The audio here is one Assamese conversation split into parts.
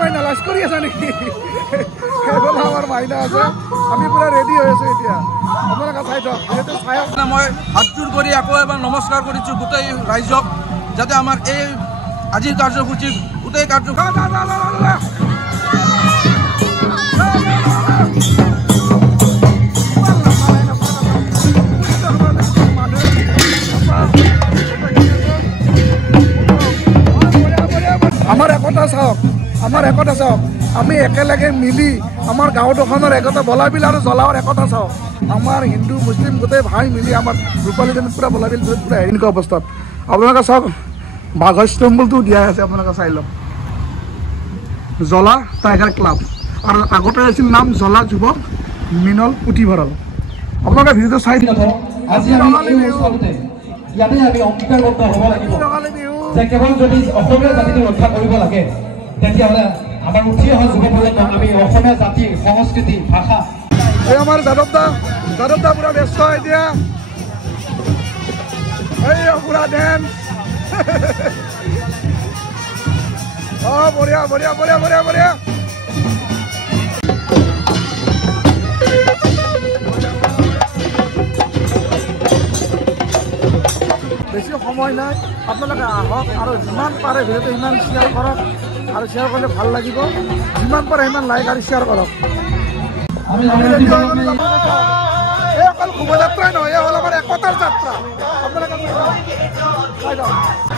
মাইনা লাজ কৰি আছা নেকি? আমাৰ মাইনা আছে, আমি পুৰা ৰেডি হৈ আছো এতিয়া। আপোনালোকে চাই থক, মই হাতযোৰ কৰি আকৌ এবাৰ নমস্কাৰ কৰিছোঁ গোটেই ৰাইজক, যাতে আমাৰ এই আজিৰ কাৰ্যসূচীৰ গোটেই আমাৰ একতা চাওক, আমি একেলগে মিলি আমাৰ গাঁও দুখনৰ একতা বলাবিল আৰু জ্বলাওৰ একতা চাওক। আমাৰ হিন্দু মুছলিম গোটেই ভাই মিলি আমাৰ ৰূপালী জমিত পুৰা বলাবিল পুৰা এনেকুৱা অৱস্থাত আপোনালোকে চাওক। বাঘৰ স্তম্ভটো দিয়া আছে, আপোনালোকে চাই লওক। জ্বলা টাইগাৰ ক্লাব আৰু আগতে আছিল নাম জ্বলা যুৱক মিনল পুথিভঁৰাল। আপোনালোকে ভিডিঅ'টো চাই ইয়াতে আমি অংগীকাৰবদ্ধ হ'ব লাগিব যে কেৱল যদি অসমীয়া জাতিটো ৰক্ষা কৰিব লাগে, তেতিয়াহ'লে আমাৰ উঠি অহা যুৱ প্ৰজন্মক আমি অসমীয়া জাতিৰ সংস্কৃতি ভাষা। এই আমাৰ যাদৱ দা পুৰা ব্যস্ত এতিয়া, এই পুৰা ডেন্স। বঢ়িয়া বঢ়িয়া বঢ়িয়া বঢ়িয়া বঢ়িয়া। বেছি সময় নাই, আপোনালোকে আহক আৰু যিমান পাৰে ভিডিঅ'টো সিমান শ্বেয়াৰ কৰক, আৰু শ্বেয়াৰ কৰিলে ভাল লাগিব। যিমান পাৰে সিমান লাইক আৰু শ্বেয়াৰ কৰক। এই অকল শোভাযাত্ৰাই নহয়, এই হ'ল আমাৰ একতাৰ যাত্ৰা।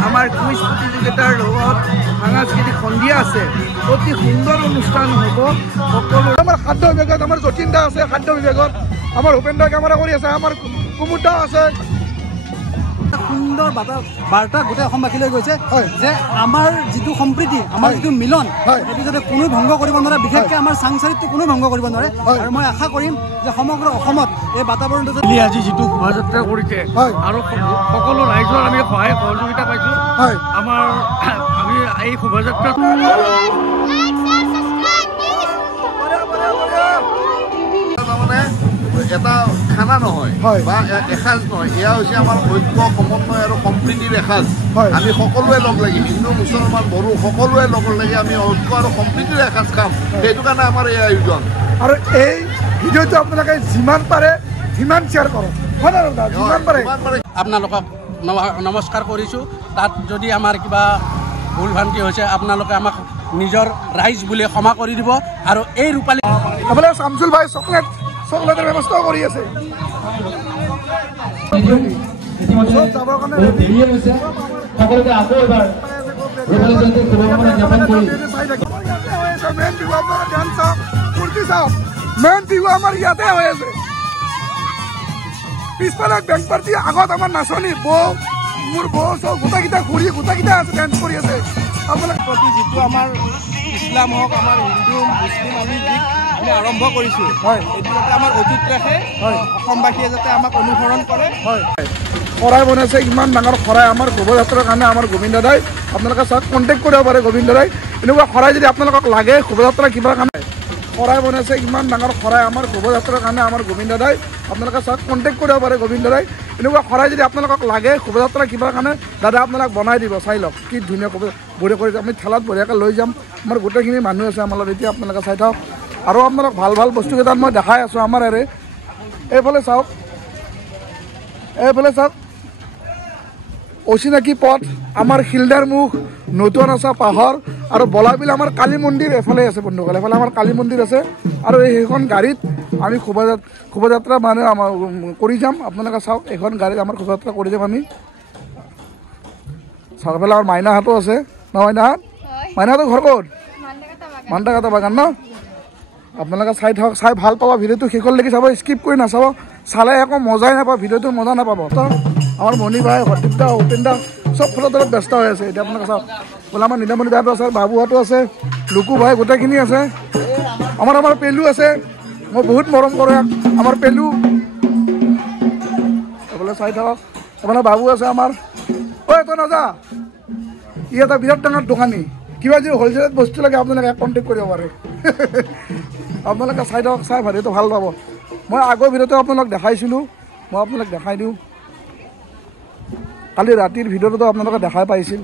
আমাৰ কুইজ প্ৰতিযোগিতাৰ লগত সাংস্কৃতিক সন্ধিয়া আছে, অতি সুন্দৰ অনুষ্ঠান হ'ব। সকলো আমাৰ খাদ্য বিভাগত আমাৰ যতীন দা আছে, খাদ্য বিভাগত আমাৰ ভূপেন্দ্ৰ কেমেৰা কৰি আছে, আমাৰ কুমুদ দা আছে। সুন্দৰ বাৰ্তা গোটেই অসমবাসীলৈ গৈছে যে আমাৰ যিটো সম্প্ৰীতি, আমাৰ যিটো মিলন, সেইটো যাতে কোনো ভংগ কৰিব নোৱাৰে, বিশেষকৈ আমাৰ চাংচাৰিতটো কোনো ভংগ কৰিব নোৱাৰে। আৰু মই আশা কৰিম যে সমগ্ৰ অসমত এই বাতাবৰণটো আজি যিটো শোভাযাত্ৰা কৰিছে আৰু সকলো ৰাইজৰ আমি সহায় সহযোগিতা পাইছোঁ। আমি এই শোভাযাত্ৰাত এটা খানা নহয় বা এসাঁজ নহয়, এয়া হৈছে আমাৰ ঐক্য সমন্বয় আৰু সম্প্ৰীতিৰ এসাঁজ। আমি সকলোৱে লগ লাগি, হিন্দু মুছলমান বড়ো সকলোৱে লগ লাগি আমি ঐক্য আৰু সম্প্ৰীতিৰ এসাঁজ খাম। সেইটো কাৰণে আমাৰ এই আয়োজন। আৰু এই ভিডিঅ'টো আপোনালোকে যিমান পাৰে সিমান শ্বেয়াৰ কৰক, যিমান পাৰে। আপোনালোকক নমস্কাৰ কৰিছোঁ। তাত যদি আমাৰ কিবা ভুল ভ্ৰান্তি হৈছে আপোনালোকে আমাক নিজৰ ৰাইজ বুলি ক্ষমা কৰি দিব। আৰু এই ৰূপালী আপোনালোকে শামছুল ভাই চকলেটৰ ব্যৱস্থাও কৰি আছে। মেইন বিহু আমাৰ ইয়াতে হৈ আছে। পিছফালে বেংক পাৰ্টি, আগত আমাৰ নাচনী বৌ, মোৰ বৌ চব গোটাকেইটা ঘূৰি গোটাকেইটা আছে, ডেন্স কৰি আছে। আপোনালোকে প্ৰতি যিটো আমাৰ ইছলাম হওক, আমাৰ হিন্দু মুছলিম আমি আৰম্ভ কৰিছোঁ, এইটো যাতে আমাৰ অতীত ৰাখে, অসমবাসীয়ে যাতে আমাক অনুসৰণ কৰে। শৰাই বনাইছে, ইমান ডাঙৰ শৰাই আমাৰ শোভাযাত্ৰাৰ কাৰণে আমাৰ গোবিন্দ দাই। আপোনালোকে চাওক, কণ্টেক্ট কৰিব পাৰে গোবিন্দ দাই। এনেকুৱা শৰাই যদি আপোনালোকক লাগে শোভাযাত্ৰা কিবা কাৰণে, শৰাই বনাইছে, ইমান ডাঙৰ শৰাই আমাৰ শোভাযাত্ৰাৰ কাৰণে আমাৰ গোবিন্দ দাই। আপোনালোকে চাওক, কণ্টেক্ট কৰিব পাৰে গোবিন্দ দাই। এনেকুৱা শৰাই যদি আপোনালোকক লাগে শোভাযাত্ৰা কিবা কাৰণে, দাদা আপোনালোক বনাই দিব। চাই লওক কি ধুনীয়া বঢ়িয়া কৰি, আমি ঠেলাত বঢ়িয়াকৈ লৈ যাম। আমাৰ গোটেইখিনি মানুহ আছে আমাৰ লগত এতিয়া, আপোনালোকে চাই থাকক। আৰু আপোনালোক ভাল ভাল বস্তুকেইটাত মই দেখাই আছোঁ আমাৰ ইয়াৰে। এইফালে চাওক, অচিনাকি পথ, আমাৰ শিলদাৰ মুখ, নতুন আছা পাহাৰ আৰু বলাবিল আমাৰ কালী মন্দিৰ এফালে আছে বন্ধুসকল। এফালে আমাৰ কালী মন্দিৰ আছে। আৰু সেইখন গাড়ীত আমি শোভাযাত্ৰা মানে আমাৰ কৰি যাম। আপোনালোকে চাওক, এইখন গাড়ীত আমাৰ শোভাযাত্ৰা কৰি যাম আমি। চাওক, এফালে আমাৰ মাইনাহাতো আছে ন, মাইনাহাতো ঘৰ ক'ত? মান্দাকাটা বাগান ন। আপোনালোকে চাই থাকক, চাই ভাল পাব। ভিডিঅ'টো শেষলৈকে চাব, স্কিপ কৰি নাচাব। চালে একো মজাই নাপাব, ভিডিঅ'টো মজা নাপাব। আমাৰ মণি ভাই, সদীপ দা, উপেন দা চব ফটোত ব্যস্ত হৈ আছে এতিয়া। আপোনালোকে চাওক, বোলে আমাৰ নীলমণি দাটো আছে, বাবুহাতো আছে, লুকু ভাই, গোটেইখিনি আছে। আমাৰ পেলু আছে, মই বহুত মৰম কৰোঁ ইয়াক, আমাৰ পেলু। এইফালে চাই থাকক, এইফালে বাবু আছে আমাৰ। ঐ তই নাযা, ই এটা বিৰাট ডাঙৰ দোকানী, কিবা যদি হ'লচেলত বস্তু লাগে আপোনালোকে কণ্টেক্ট কৰিব পাৰে। আপোনালোকে চাই থাকক, চাই ভিডিঅ'টো ভাল পাব। মই আগৰ ভিডিঅ'টো আপোনালোক দেখাইছিলোঁ মই আপোনালোক দেখাই দিওঁ কালি ৰাতিৰ ভিডিঅ'টো আপোনালোকে দেখাই পাইছিল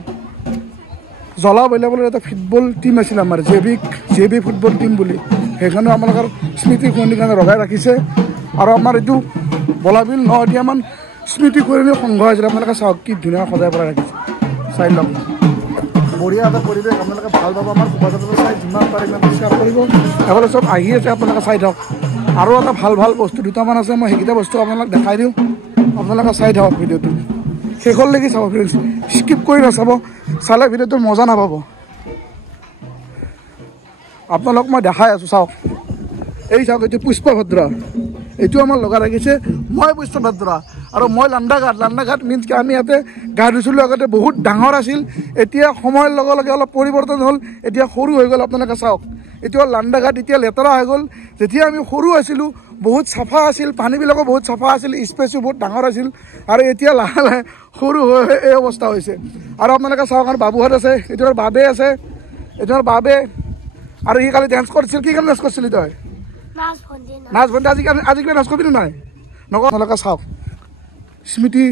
জ্বলা বইলাবলৈ এটা ফুটবল টিম আছিল আমাৰ জে বি ফুটবল টিম বুলি সেইখনো আপোনালোকৰ স্মৃতি খুৱনিৰ কাৰণে ৰখাই ৰাখিছে আৰু আমাৰ এইটো বলাবিল 9 স্মৃতি খুৱনি সংঘ আছিল আপোনালোকে চাওক কি ধুনীয়া সজাই পৰাই ৰাখিছে চাই লওক বঢ়িয়া এটা পৰিৱেশ আপোনালোকে ভাল পাব আমাৰ শোভাযাত্ৰাটো চাই যিমান পাৰে ইমান শ্বেয়াৰ কৰিব এফালে চব আহি আছে আপোনালোকে চাই থাকক আৰু এটা ভাল বস্তু দুটামান আছে মই সেইকেইটা বস্তু আপোনালোক দেখাই দিওঁ আপোনালোকে চাই থাকক ভিডিঅ'টো শেষলৈকে চাব ফ্ৰেণ্ডছ স্কিপ কৰি নাচাব চালে ভিডিঅ'টো মজা নাপাব আপোনালোক মই দেখাই আছোঁ চাওক এই চাওক এইটো পুষ্পভদ্ৰা এইটো আমাৰ লগা লাগিছে মই পুষ্পভদ্ৰা আৰু মই লাণ্ডাঘাট মিনছ কি আমি ইয়াতে গা ধুইছিলোঁ আগতে বহুত ডাঙৰ আছিল এতিয়া সময়ৰ লগে লগে অলপ পৰিৱৰ্তন হ'ল এতিয়া সৰু হৈ গ'ল আপোনালোকে চাওক এতিয়া লাণ্ডাঘাট এতিয়া লেতেৰা হৈ গ'ল যেতিয়া আমি সৰু আছিলোঁ বহুত চাফা আছিল পানীবিলাকো বহুত চাফা আছিল স্পেচো বহুত ডাঙৰ আছিল আৰু এতিয়া লাহে লাহে সৰু হৈ এই অৱস্থা হৈছে আৰু আপোনালোকে চাওক আৰু বাবুহঁত আছে এইটো বাবে আছে এইটো বাবে আৰু সি কালি ডেন্স কৰিছিল কি কাৰণে ডেন্স কৰিছিলি তই নাচ ভণ্টি আজিকালি নাচ কৰিবি নাই নকওঁ আপোনালোকে চাওক স্মৃতি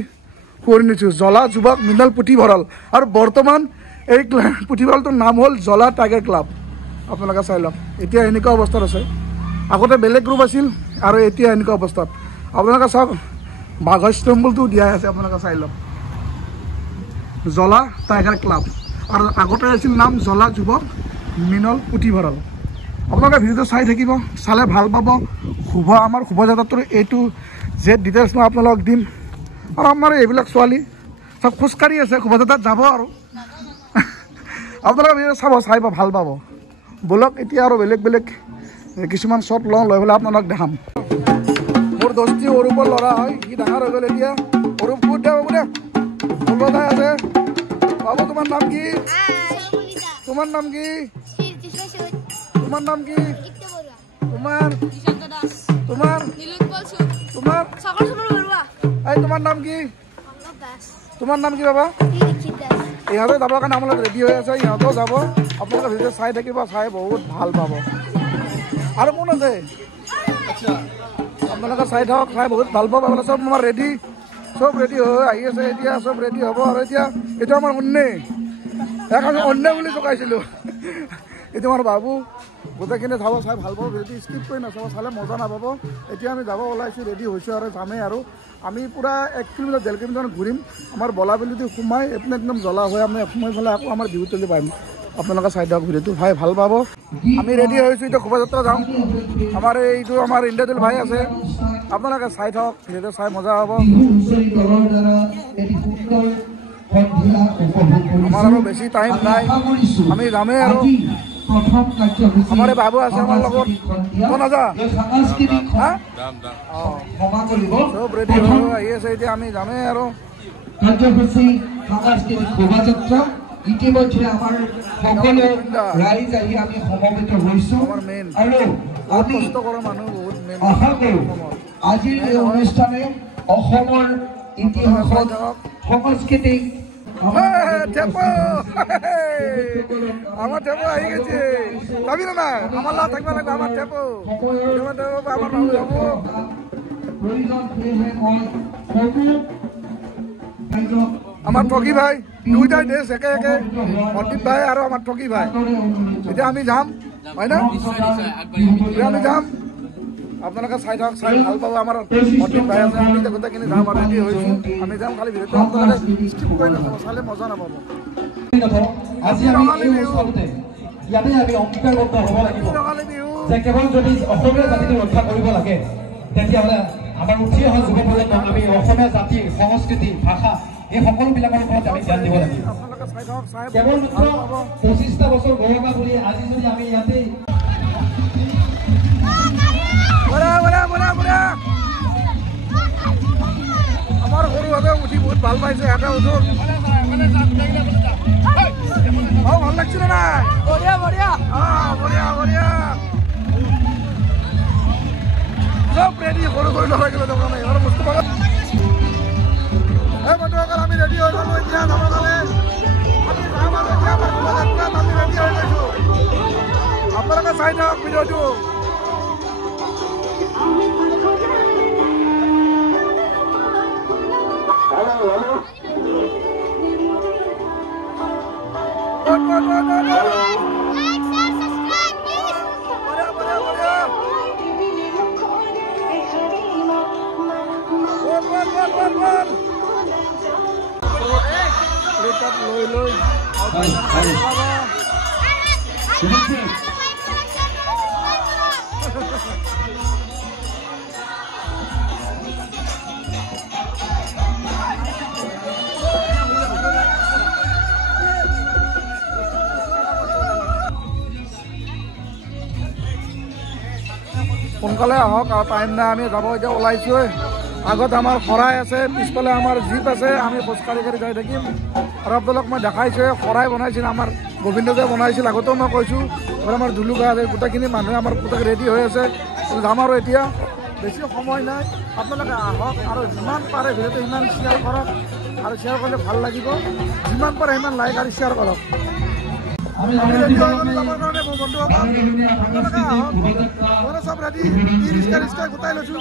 সুৱৰ্ণিছোঁ জ্বলা যুৱক মৃণাল পুথিভঁৰাল আৰু বৰ্তমান এই পুথিভঁৰালটোৰ নাম হ'ল জ্বলা টাইগাৰ ক্লাব আপোনালোকে চাই লওক এতিয়া এনেকুৱা অৱস্থাত আছে আগতে বেলেগ গ্ৰুপ আছিল আৰু এতিয়া এনেকুৱা অৱস্থাত আপোনালোকে চাওক বাঘৰ ষ্টেম্বলটো দিয়া আছে আপোনালোকে চাই লওক জ্বলা টাইগাৰ ক্লাব আৰু আগতে আছিল নাম জ্বলা যুৱক মৃণাল পুথিভঁৰাল আপোনালোকে ভিডিঅ'টো চাই থাকিব চালে ভাল পাব আমাৰ শোভাযাত্ৰাটোৰ এইটো যে ডিটেইলছ মই আপোনালোকক দিম আৰু আমাৰ এইবিলাক ছোৱালী চব খোজকাঢ়ি আছে শোভাযাত্ৰাত যাব আৰু আপোনালোকে ভিডিঅ' চাব চাই ভাল পাব ব'লক এতিয়া আৰু বেলেগ কিছুমান শ্বট লৈ পেলাই আপোনালোক দেখাম মোৰ দোস্তি অৰূপৰ ল'ৰা হয় সি ডাঙৰ হৈ গ'ল এতিয়া অৰূপ ক'ত যাব বোলে কলকাতাই আছে বাবু তোমাৰ নাম কি তোমাৰ নাম কি তোমাৰ নাম কি তোমাৰ তোমাৰ তোমাৰ এই তোমাৰ নাম কি তোমাৰ নাম কি বাবা ইহঁতে যাবৰ কাৰণে আপোনালোক ৰেডি হৈ আছে ইহঁতেও যাব আপোনালোকে ভিডিঅ' চাই থাকিব চাই বহুত ভাল পাব আৰু কোন আছে আপোনালোকে চাই থাকক চাই বহুত ভাল পাব আপোনালোকে চব আমাৰ চব ৰেডি হৈ আহি আছে এতিয়া চব ৰেডি হ'ব আৰু এতিয়া এইটো আমাৰ অন্য বুলি জোকাইছিলোঁ এইটো আমাৰ বাবু গোটেইখিনি চাব চাই ভাল পাব ভিডিঅ'টো স্কিপ কৰি নাচাব চালে মজা নাপাব এতিয়া আমি যাব ওলাইছোঁ ৰেডি হৈছোঁ আৰু যামেই আৰু আমি পূৰা 1 কিলোমিটাৰ 1.5 কিলোমিটাৰ ঘূৰিম আমাৰ বলাবেলিটো সোমাই এইপিনে একদম জ্বলা হৈ আমি সোমাই পেলাই আকৌ আমাৰ বিহু তুলি পাৰিম আপোনালোকে চাই দিয়ক ভিডিঅ'টো ভাই ভাল পাব আমি ৰেডি হৈছোঁ এতিয়া শোভাযাত্ৰা যাওঁ আমাৰ এইটো আমাৰ ইন্দ্ৰদুল ভাই আছে আপোনালোকে চাই থাকক ভিডিঅ'টো চাই মজা হ'ব আমাৰ আৰু বেছি টাইম নাই আমি যামেই আৰু আমাৰ এই বাবু আছে আমাৰ লগত নাযা চব ৰেডি হৈ আহি আছে এতিয়া আমি যামেই আৰু কাৰ্যসূচী সাংস্কৃতিক শোভাযাত্ৰা ইতিমধ্যে আমাৰ সকলো ৰাইজ আহি আমি সমবেত হৈছোঁ আৰু আমি আশা কৰোঁ আজিৰ এই অনুষ্ঠানে অসমৰ ইতিহাসত সাংস্কৃতিক আমার টেপো আহি গেছে যাবি না আমার লাভ থাকবে লাগবে আমার টেপো আমার ঠকি ভাই দুইটাই ড্রেস একে অর্দিপ ভাই আর আমার ঠকি ভাই এটা আমি যাম হয় না আমি যাম আপোনালোকে চাই থাকক চাই ভাল পাব আমাৰ অৰ্দিপ ভাই আছে আমি গোটেইখিনি যাম আৰু ৰেডি হৈছোঁ আমি যাম খালি ভিডিঅ'টো আপোনালোকে স্কিপ কৰি নাচাব চালে মজা নাপাব আজি আমি এই অঞ্চলতে ইয়াতে আমি অংগীকাৰবদ্ধ হ'ব লাগিব যে কেৱল যদি অসমীয়া জাতিটো ৰক্ষা কৰিব লাগে তেতিয়াহ'লে আমাৰ উঠি অহা যুৱ প্ৰজন্মক আমি অসমীয়া জাতিৰ সংস্কৃতি ভাষা এই সকলোবিলাকৰ ওপৰত আমি ধ্যান দিব লাগিব কেৱল মাত্ৰ 25টা বছৰ গৌৰৱা বুলি আজি যদি আমি ইয়াতে আমাৰ সৰুভাৱে উঠি বহুত ভাল পাইছে এটা উঠো ভাল লাগছিল নাই বঢ়িয়া বঢ়িয়া বঢ়িয়া সব ৰেডি সৰু কৰি লগাই গ'লো দোকানে আৰু বস্তু পালে এই বন্ধুসকল আমি ৰেডি হৈ গ'লো এতিয়া যাবৰ কাৰণে আমি যাম আৰু এতিয়া আমাৰ শোভাযাত্ৰাত আমি ৰেডি হৈ গৈছোঁ আপোনালোকে চাই থাকক ভিডিঅ'টো সোনকালে আহক আৰু টাইম নাই আমি যাব এতিয়া ওলাইছোৱে আগত আমাৰ শৰাই আছে পিছফালে আমাৰ জীপ আছে আমি খোজকাঢ়ি কাঢ়ি যাই থাকিম আৰু আপোনালোক মই দেখাইছোৱে শৰাই বনাইছিল আমাৰ গোবিন্দদে বনাইছিল আগতেও মই কৈছোঁ এবাৰ আমাৰ দুলুকা আছে গোটেইখিনি মানুহে আমাৰ গোটেই ৰেডি হৈ আছে যাম আৰু এতিয়া বেছি সময় নাই আপোনালোকে আহক আৰু যিমান পাৰে ভিডিঅ'টো সিমান শ্বেয়াৰ কৰক আৰু শ্বেয়াৰ কৰিলে ভাল লাগিব যিমান পাৰে সিমান লাইক আৰু শ্বেয়াৰ কৰক সব ৰেডি ৰিক্সা গোটাই লৈছোঁ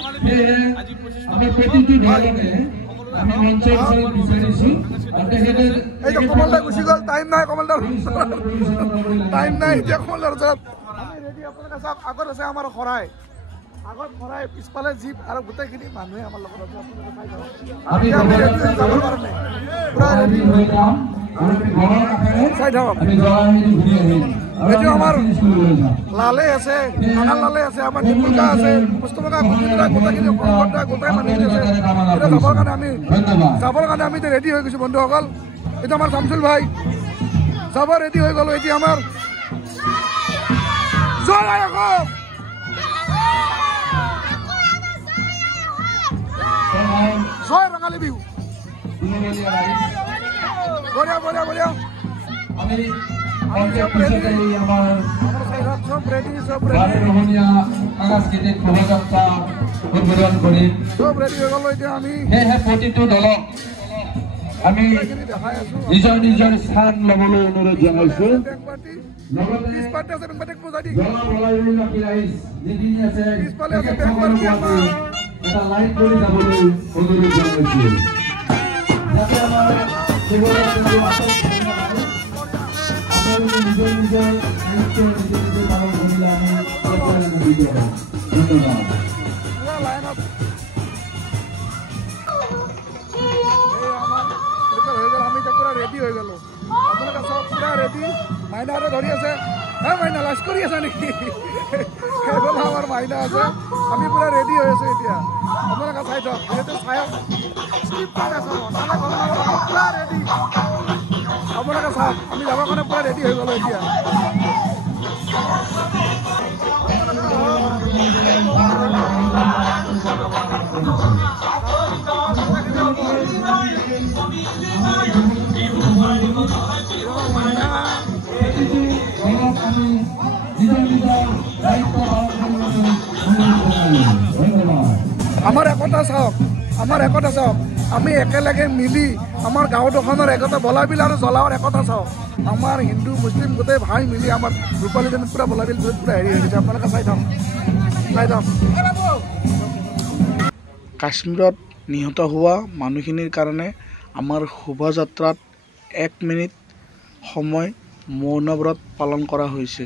এইটো কমলদাৰ গুচি গ'ল টাইম নাই কমলদাৰ টাইম নাই এতিয়া কমলদাৰ ওচৰত আমি ৰেডি আপোনালোকে চাওক আগত আছে আমাৰ শৰাই আগত শৰাই পিছফালে জীপ আৰু গোটেইখিনি মানুহে আমাৰ লগত আছে আপোনালোকে চাই যাবৰ কাৰণে পুৰা ৰেডি চাই থাকক এইটো আমাৰ লালে আছে কাঙাল লালে আছে আমাৰ নিপুলকা আছে পুষ্পকা গোটেইখিনি গোটেই মানুহখিনি আছে এতিয়া যাবৰ কাৰণে আমি এতিয়া ৰেডি হৈ গৈছোঁ বন্ধুসকল এইটো আমাৰ শামছুল ভাই যাব ৰেডি হৈ গ'লো এতিয়া আমাৰ জয় আয়ক জয় ৰঙালী বিহু বঢ়িয়া বঢ়িয়া বঢ়িয়া প্ৰতিটো দলক আমি নিজৰ নিজৰ স্থান ল'বলৈ অনুৰোধ জনাইছোঁ এটা লাইট কৰি যাবলৈ অনুৰোধ জনাইছোঁ যাতে আমাৰ নিজৰ নিজৰ দায়িত্ব নিজে নিজে পালন কৰিলে আমি ধন্যবাদ ৰেডি হৈ গ'লো আপোনালোকে চব পুৰা ৰেডি মাইনাহঁতে ধৰি আছে হে মাইনা লাজ কৰি আছা নেকি সেইফালে আমাৰ মাইনা আছে আমি পুৰা ৰেডি হৈ আছোঁ এতিয়া আপোনালোকে চাই থওক যিহেতু চায়ক পুৰা ৰেডি আপোনালোকে চাওক আমি যাবৰ কাৰণে পুৰা ৰেডি হৈ গ'লো এতিয়া আমাৰ একতা চাওক আমি একেলগে মিলি আমাৰ গাঁওখনৰ একতা বলাবিল আৰু জ্বলাওৰ একতা চাওক আমাৰ হিন্দু মুছলিম গোটেই ভাই মিলি আমাৰ ৰূপালীজনীত পুৰা বলাবিল পুৰা হেৰি হৈ গৈছে আপোনালোকে চাই থাকক কাশ্মীৰত নিহত হোৱা মানুহখিনিৰ কাৰণে আমাৰ শোভাযাত্ৰাত 1 মিনিট সময় মৌনব্ৰত পালন কৰা হৈছে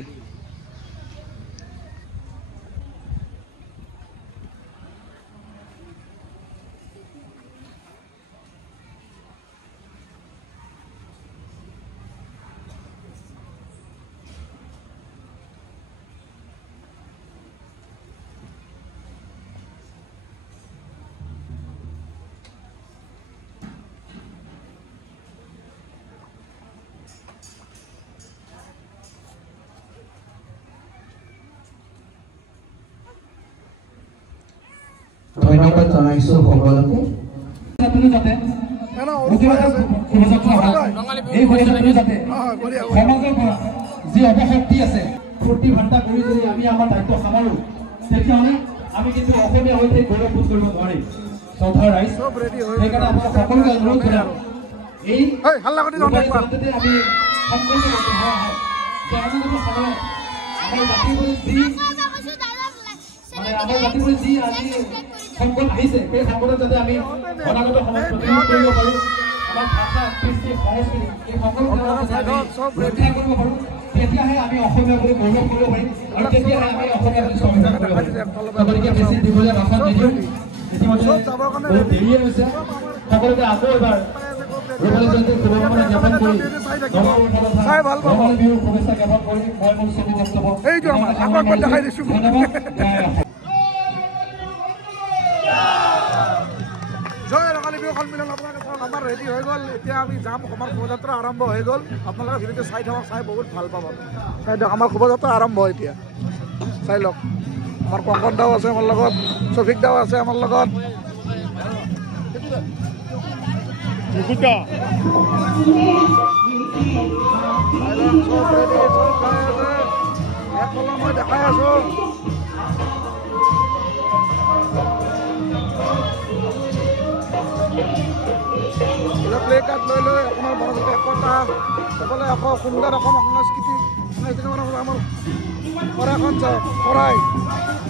ধন্যবাদ জনাইছোঁ সকলোকে যাতে এই শোভাযাত্ৰাটো যাতে সমাজৰ পৰা যি অপশক্তি আছে ফূৰ্তি ফাৰ্তা কৰি যদি আমি আমাৰ দায়িত্ব সামৰোঁ তেতিয়াহ'লে আমি কিন্তু অসমীয়া হৈ গৌৰৱবোধ কৰিব নোৱাৰিম শ্ৰদ্ধা ৰাইজ সেইকাৰণে আপোনাক সকলোকে অনুৰোধ জনাওঁ এই আমি সংকল্প আমাৰ জাতিবোৰ যি আজি সংকট আহিছে সেই সংকটত যাতে আমি অনাগত সময়ত প্ৰতিৰোধ কৰিব পাৰোঁ আমাৰ ভাষা কৃষ্টি সংস্কৃতি এই সকলোবোৰ ৰক্ষা কৰিব পাৰোঁ তেতিয়াহে আমি অসমীয়া বুলি গৌৰৱ কৰিব পাৰিম আৰু তেতিয়াহে আমি অসমীয়া বুলি সংৰক্ষণ কৰিব পাৰিম গতিকে বেছি দীঘলীয়া ভাষণ নিদিওঁ ইতিমধ্যে বহুত দেৰিয়ে হৈছে সকলোকে আকৌ এবাৰ ৰঙালী জয়ন্তীৰ শুভকামনা জ্ঞাপন কৰি চাই ভাল পাব বিহুৰ শুভেচ্ছা জ্ঞাপন কৰি মই মোৰ ছবি বক্তব্য এইটো আমাৰ আকৌ একবাৰ দেখাই দিছোঁ জয় ৰঙালী বিহু সন্মিলন আপোনালোকে চাওক আমাৰ ৰেডি হৈ গ'ল এতিয়া আমি যাম আমাৰ শোভাযাত্ৰা আৰম্ভ হৈ গ'ল আপোনালোকে ভিডিঅ'টো চাই থাকক চাই বহুত ভাল পাব চাই দিয়ক আমাৰ শোভাযাত্ৰা আৰম্ভ এতিয়া চাই লওক আমাৰ কংকন দাও আছে আমাৰ লগত শফিক দাও আছে আমাৰ লগত মই দেখাই আছো প্লে কাৰ্ড লৈ লৈ আপোনাৰ বনজাতি একতা এইফালে আকৌ সুন্দৰ অসম সংস্কৃতি আমাৰ শৰাইখন চাওক শৰাই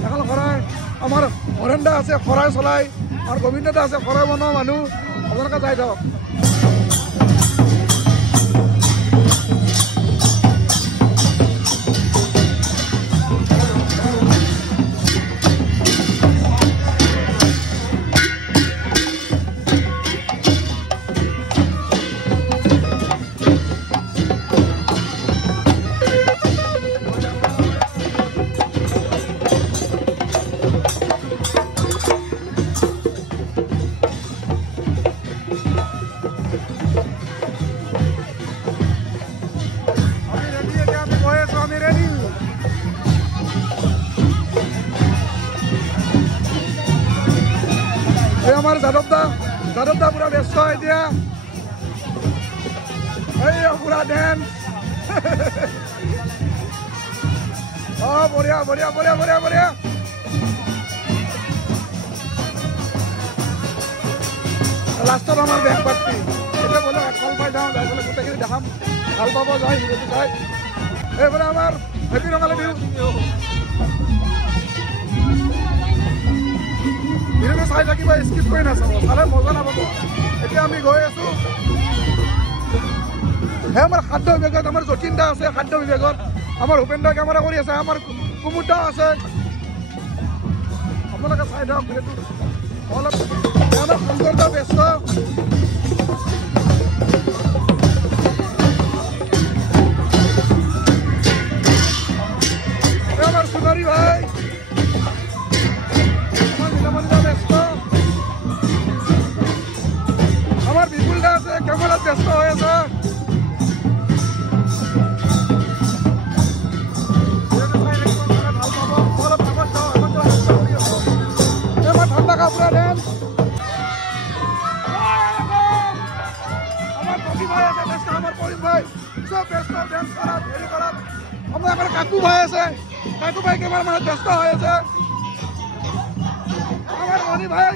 এখন শৰাই আমাৰ হৰেণ দা আছে শৰাই চলাই আৰু গোবিন্দ দা আছে শৰাই বনোৱা মানুহ আপোনালোকে যাই থাকক আমাৰ যাদৱ দা পুৰা ব্যস্ত এতিয়া এই পুৰা ডেন্স বঢ়িয়া বঢ়িয়া বঢ়িয়া বঢ়িয়া বঢ়িয়া লাষ্টত আমাৰ বেগ পাতি এতিয়া বোলে এখন পাই যাওঁ যাই পেলাই গোটেইখিনি দেখাম ভাল পাব যায় ভিডিঅ'টো চাই এইফালে আমাৰ হেপী ৰঙালী বিহু ভিডিঅ'টো চাই থাকিব স্কিপ কৰি নাচাব চালে মজা নাপাব এতিয়া আমি গৈ আছোঁ সেই আমাৰ খাদ্য বিভাগত আমাৰ যতীন দা আছে খাদ্য বিভাগত আমাৰ ভূপেন দা কেমেৰা কৰি আছে আমাৰ কুমুদ দা আছে আপোনালোকে চাই দিয়ক ভিডিঅ'টো অলপ আমাৰ শংকৰ দা ব্যস্ত আমাৰ সোণাৰী ভাই আমার বিপুল দা আছে ক্যামেরাত ব্যস্ত হয়ে আছে ঠান্ডা কাপড়া দেন আমার পকি ভাই আছে ব্যস্ত আমার পরিম ভাই সব ব্যস্ত ড্যান্স করা ভেরি করা আমার এখন কাকু ভাই আছে কাকু ভাই ক্যামেরা মানে ব্যস্ত হয়েছে আমার মনি ভাই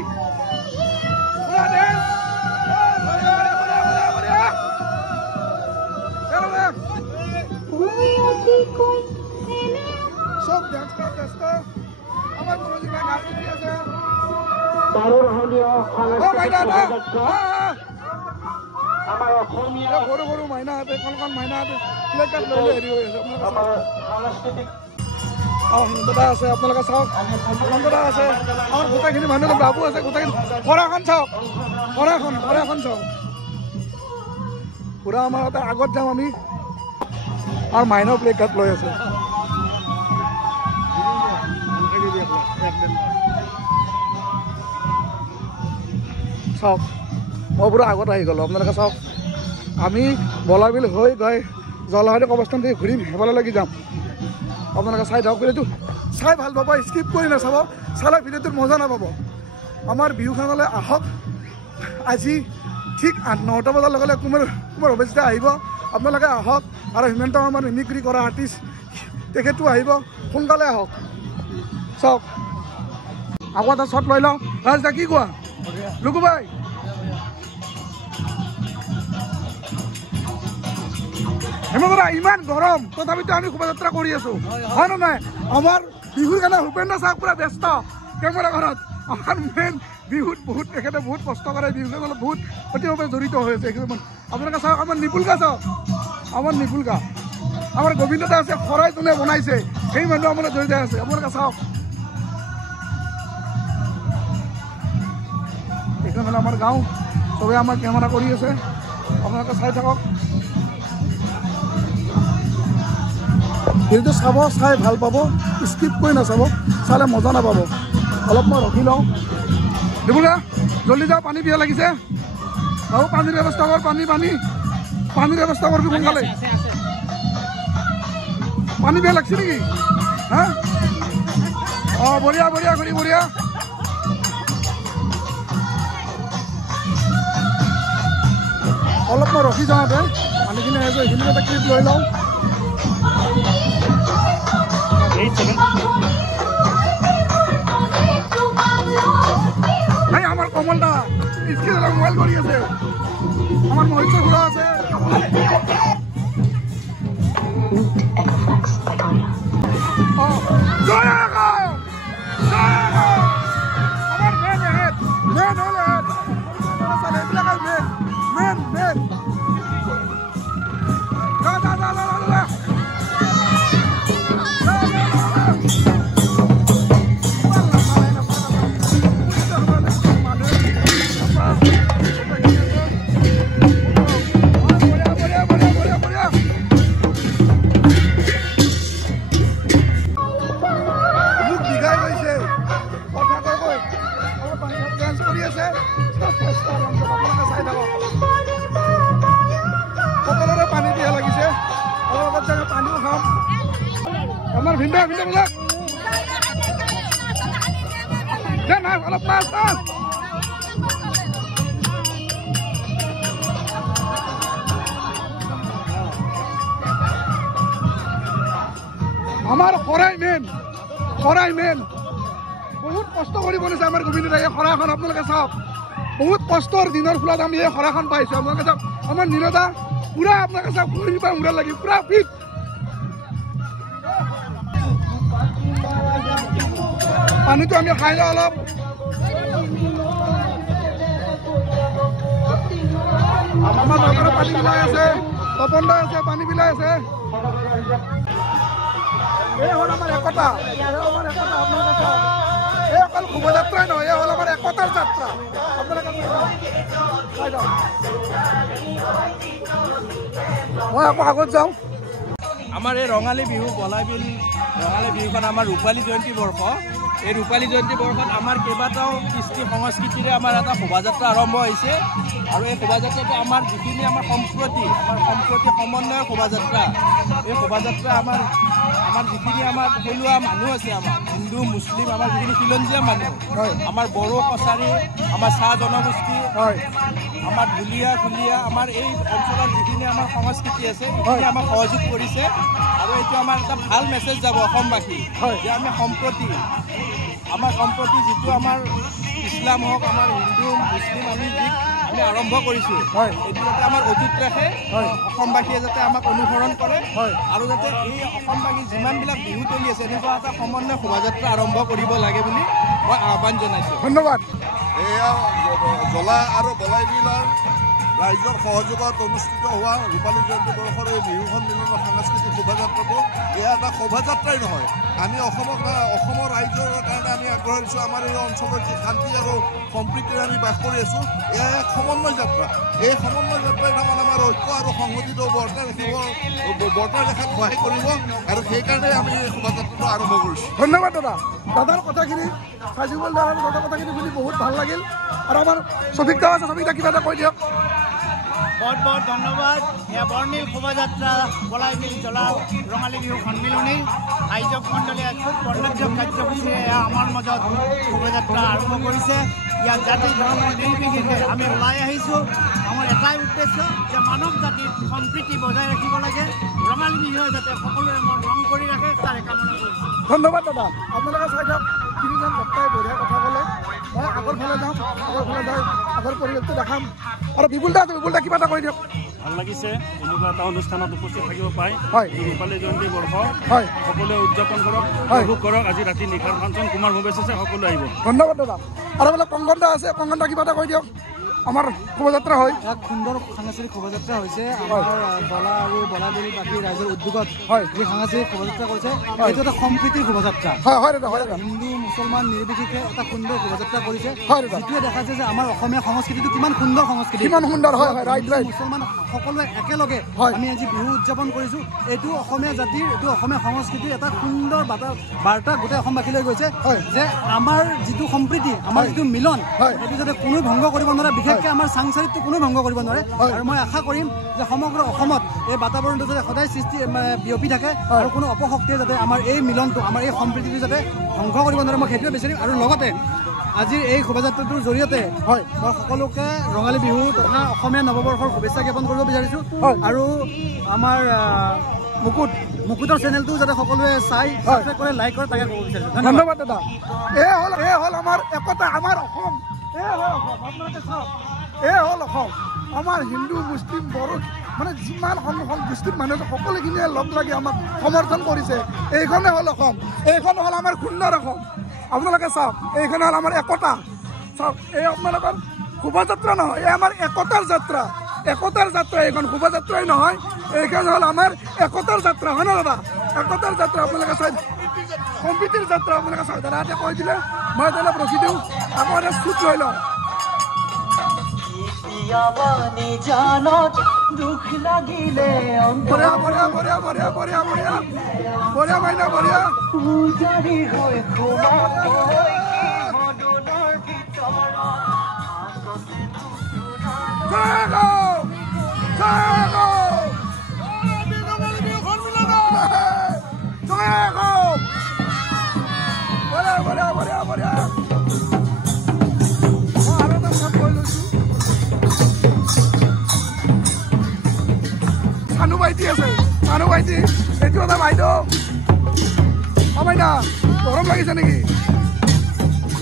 পুরা ড্যান্স সব ড্যান্স করা ব্যস্ত আমার মনোজি ভাই গান শুনি আছে আমাৰ অসমীয়া সৰু সৰু মাইনা হাতে কণ মাইনা হাতে প্লেকাৰ্ড লৈ লৈ হেৰি হৈ আছে আমাৰ সাংস্কৃতিক দাদা আছে আপোনালোকে চাওক দাদা আছে আমাৰ গোটেইখিনি মানুহ বাবু আছে গোটেইখিনি শৰাইখন চাওক শৰাইখন চাওক পুৰা আমাৰ আগত যাম আমি আৰু মাইনাও প্লেকাৰ্ড লৈ আছে চাওক মই পুৰা আগত আহি গ'লোঁ আপোনালোকে চাওক আমি বলাবিল হৈ গৈ জলহাৰী অৱস্থান থেকে ঘূৰিম সেইফাললৈকে যাম আপোনালোকে চাই থাকক ভিডিঅ'টো চাই ভাল পাব স্কিপ কৰি নাচাব চালে ভিডিঅ'টোত মজা নাপাব আমাৰ বিহুখনলৈ আহক আজি ঠিক 8-9টা বজাৰ লগে লগে কুমাৰ অভিজিতা আহিব আপোনালোকে আহক আৰু হিমন্ত আমাৰ মিমিক্ৰি কৰা আৰ্টিষ্ট তেখেতো আহিব সোনকালে আহক চাওক আকৌ এটা শ্বট লৈ লওঁ ৰাজদা কি কোৱা লুকু ভাই হেমন্তদা ইমান গৰম তথাপিতো আমি শোভাযাত্ৰা কৰি আছো হয় নে নাই আমাৰ বিহুৰ কাৰণে ভূপেন চাওক পুৰা ব্যস্ত কেমেৰাখনত আমাৰ মেইন বিহুত বহুত তেখেতে বহুত কষ্ট কৰে বিহুখনত বহুত অতিভাৱে জড়িত হৈ আছে আপোনালোকে চাওক আমাৰ নিপুলকা চাওক আমাৰ নিপুলকা আমাৰ গোবিন্দ দা আছে শৰাই যোনে বনাইছে সেই মানুহ আমাৰ জড়িত আছে আপোনালোকে চাওক এইখন হ'ল আমাৰ গাঁও চবে আমাৰ কেমেৰা কৰি আছে আপোনালোকে চাই থাকক ভিডিঅ'টো চাব চাই ভাল পাব স্কিপ কৰি নাচাব চালে মজা নাপাব অলপ মই ৰখি লওঁ ডিব্ৰুগড় জলদি যাওঁ পানী পিয়াহ লাগিছে আৰু পানীৰ ব্যৱস্থা কৰ পানীৰ ব্যৱস্থা কৰবি সোনকালে পানী পিয়াহ লাগছে নেকি হা অঁ বঢ়িয়া বঢ়িয়া কৰি বঢ়িয়া অলপ মই ৰখি যাওঁতে পানীখিনি আহিছোঁ এইখিনি এটা ক্লিপ লৈ লওঁ এই আমাৰ কমলদা স্ক্ৰীন মোবাইল কৰি আছে আমাৰ মহিষ খুৰা আছে আমাৰ ভিন্ন ভিন্ন বিলাক অলপ পাঁচ আমাৰ শৰাই মেইন বহুত কষ্ট কৰি বনাইছে আমাৰ গোবিন্দ দাই এই শৰাইখন আপোনালোকে চাওক বহুত কষ্টৰ দিনৰ ফলত আমি এই শৰাইখন পাইছোঁ আপোনালোকে চাওক আমাৰ নীৰদা পুৰা আপোনালোকে চাওক ফুৰিব মূৰা লাগি পুৰা ফিট পানীটো আমি খাই লওঁ অলপ আমাৰ বাগানত পানী বিলাই আছে তপন দা আছে পানী বিলাই আছে এই হ'ল আমাৰ একতা আপোনালোকে চাওক এই অকল শোভাযাত্ৰাই নহয় এই হ'ল আমাৰ একতাৰ যাত্ৰা আপোনালোকে চাই যাওক মই আকৌ আগত যাওঁ আমাৰ এই ৰঙালী বিহু বলাবিল ৰঙালী বিহুখন আমাৰ ৰূপালী জয়ন্তী বৰ্ষ এই ৰূপালী জয়ন্তী বৰ্ষত আমাৰ কেইবাটাও কৃষ্টি সংস্কৃতিৰে আমাৰ এটা শোভাযাত্ৰা আৰম্ভ হৈছে আৰু এই শোভাযাত্ৰাটো আমাৰ যিখিনি আমাৰ সম্প্ৰতি সমন্বয়ৰ শোভাযাত্ৰা এই শোভাযাত্ৰা আমাৰ যিখিনি আমাৰ থলুৱা মানুহ আছে আমাৰ হিন্দু মুছলিম আমাৰ যিখিনি খিলঞ্জীয়া মানুহ আমাৰ বড়ো কছাৰী আমাৰ চাহ জনগোষ্ঠী আমাৰ ঢুলীয়া খুলীয়া আমাৰ এই অঞ্চলৰ যিখিনি আমাৰ সংস্কৃতি আছে সেইখিনি আমাক সহযোগ কৰিছে আৰু এইটো আমাৰ এটা ভাল মেছেজ যাব অসমবাসী যে আমি সম্প্ৰতি যিটো আমাৰ ইছলাম হওক আমাৰ হিন্দু মুছলিম আমি আৰম্ভ কৰিছোঁ এইটো যাতে আমাৰ অটুট ৰাখে অসমবাসীয়ে যাতে আমাক অনুসৰণ কৰে আৰু যাতে এই অসমবাসী যিমানবিলাক বিহু চলি আছে এনেকুৱা এটা সমন্বয় শোভাযাত্ৰা আৰম্ভ কৰিব লাগে বুলি মই আহ্বান জনাইছোঁ ধন্যবাদ এয়া জ্বলা আৰু বলাই বিলৰ ৰাইজৰ সহযোগত অনুষ্ঠিত হোৱা ৰূপালী জয়ন্তী বৰ্ষৰ এই বিহু সন্মিলনৰ সাংস্কৃতিক শোভাযাত্ৰাটো এয়া এটা শোভাযাত্ৰাই নহয় আমি অসমৰ ৰাইজৰ কাৰণে আমি আগবাঢ়িছোঁ আমাৰ এই অঞ্চলৰ যি শান্তি আৰু সম্প্ৰীতিৰে আমি বাস কৰি আছোঁ এয়া এক সমন্বয় যাত্ৰা এই সমন্বয় যাত্ৰাই তাৰমানে আমাৰ ঐক্য আৰু সংহতিটো বৰ্তাই ৰখাত সহায় কৰিব আৰু সেইকাৰণে আমি এই শোভাযাত্ৰাটো আৰম্ভ কৰিছোঁ ধন্যবাদ দাদাৰ কথাখিনি ফাজিবুল দাদাৰ কথাখিনি শুনি বহুত ভাল লাগিল আৰু আমাৰ ছবিক দা আছে ছবিক দা কিবা এটা কৈ দিয়ক बहुत बहुत धन्यवाद या बर्णिल शोभाযাত্রা বলাইবিল জলা ৰঙালী বিহু সন্মিলনী আয়োজক মণ্ডলীয়ে খুব বৰ্ণাঢ্য কাৰ্যসূচীৰে আমাৰ মাজত শোভাযাত্ৰা আৰম্ভ কৰিছে ইয়াত জাতি ধৰ্ম নিৰ্বিশেষে আমি ওলাই আহিছোঁ আমাৰ এটাই উদ্দেশ্য যে মানৱ জাতিৰ সম্প্ৰীতি বজাই ৰাখিব লাগে ৰঙালী বিহুৱে যাতে সকলোৰে মন ৰং কৰি ৰাখে তাৰে কামনা কৰিছোঁ ধন্যবাদ দাদা আপোনালোকে চাই থাকক তিনিজন বক্তাই বঢ়িয়া কথা ক'লে মই আগৰ ফালে যাম যাই আগৰ পৰিৱেশটো দেখাম আৰু বিপুল দা কিবা এটা কৈ দিয়ক ভাল লাগিছে এনেকুৱা এটা অনুষ্ঠানত উপস্থিত থাকিব পাই ৰূপালী জয়ন্তী বৰ্ষ সকলোৱে উদযাপন কৰক উপভোগ কৰক আজি ৰাতি নিশাৰ ফাংচন কুমাৰ ভৱেশ আছে সকলো আহিব ধন্যবাদ দাদা আৰু বোলে কংকন দা আছে কংকন দা কিবা এটা কৈ দিয়ক আমাৰ শোভাযাত্ৰা হয় এক সুন্দৰ সাংস্কৃতিক শোভাযাত্ৰা হৈছে আমাৰ বলা আৰু বলাবিল বাকী ৰাইজৰ উদ্যোগত যি সাংস্কৃতিক শোভাযাত্ৰা কৰিছে এইটো এটা সম্প্ৰীতিৰ শোভাযাত্ৰা হিন্দু মুছলমান নিৰ্বিশেষে এটা সুন্দৰ শোভাযাত্ৰা কৰিছে যিটোৱে দেখাইছে যে আমাৰ অসমীয়া সংস্কৃতিটো কিমান সুন্দৰ সংস্কৃতি মুছলমান সকলোৱে একেলগে আমি আজি বিহু উদযাপন কৰিছোঁ এইটো অসমীয়া জাতিৰ এইটো অসমীয়া সংস্কৃতিৰ এটা সুন্দৰ বাৰ্তা গোটেই অসমবাসীলৈ গৈছে যে আমাৰ যিটো সম্প্ৰীতি আমাৰ যিটো মিলন এইটো যাতে কোনো ভংগ কৰিব নোৱাৰে বিশেষকৈ আমাৰ চাংচাৰিতটো কোনো ভংগ কৰিব নোৱাৰে আৰু মই আশা কৰিম যে সমগ্ৰ অসমত এই বাতাবৰণটো যাতে সদায় সৃষ্টি বিয়পি থাকে আৰু কোনো অপশক্তিয়ে যাতে আমাৰ এই মিলনটো আমাৰ এই সম্প্ৰীতিটো যাতে ধ্বংস কৰিব নোৱাৰে মই সেইটোৱে বিচাৰিম আৰু লগতে আজিৰ এই শোভাযাত্ৰাটোৰ জৰিয়তে মই সকলোকে ৰঙালী বিহু তথা অসমীয়া নৱবৰ্ষৰ শুভেচ্ছা জ্ঞাপন কৰিব বিচাৰিছোঁ আৰু আমাৰ মুকুটৰ চেনেলটো যাতে সকলোৱে চাই সাবস্ক্ৰাইব কৰে লাইক কৰে তাকে ক'ব বিচাৰিছোঁ ধন্যবাদ দাদা এই হ'ল আমাৰ একতা আমাৰ অসম আপোনালোকে চাওক এই হ'ল অসম আমাৰ হিন্দু মুছলিম বড়ো মানে যিমান গোষ্ঠীৰ মানুহ আছে সকলোখিনিয়ে লগ লাগি আমাক সমৰ্থন কৰিছে এইখনে হ'ল অসম এইখন হ'ল আমাৰ সুন্দৰ অসম আপোনালোকে চাওক এইখন হ'ল আমাৰ একতা চাওক এই আপোনালোকৰ শোভাযাত্ৰা নহয় এই আমাৰ একতাৰ যাত্ৰা এইখন শোভাযাত্ৰাই নহয় এইখন হ'ল আমাৰ একতাৰ যাত্ৰা হয় ন দাদা একতাৰ যাত্ৰা আপোনালোকে চাই সম্প্ৰীতিৰ যাত্ৰা আপোনালোকে চাওক দাদা এতিয়া কৈ দিলে মই অলপ ৰখি দিওঁ আকৌ এটা চুট লৈ লওঁ মানুহ ভাইটি এইটো এটা বাইদেউ মাইনা গৰম লাগিছে নেকি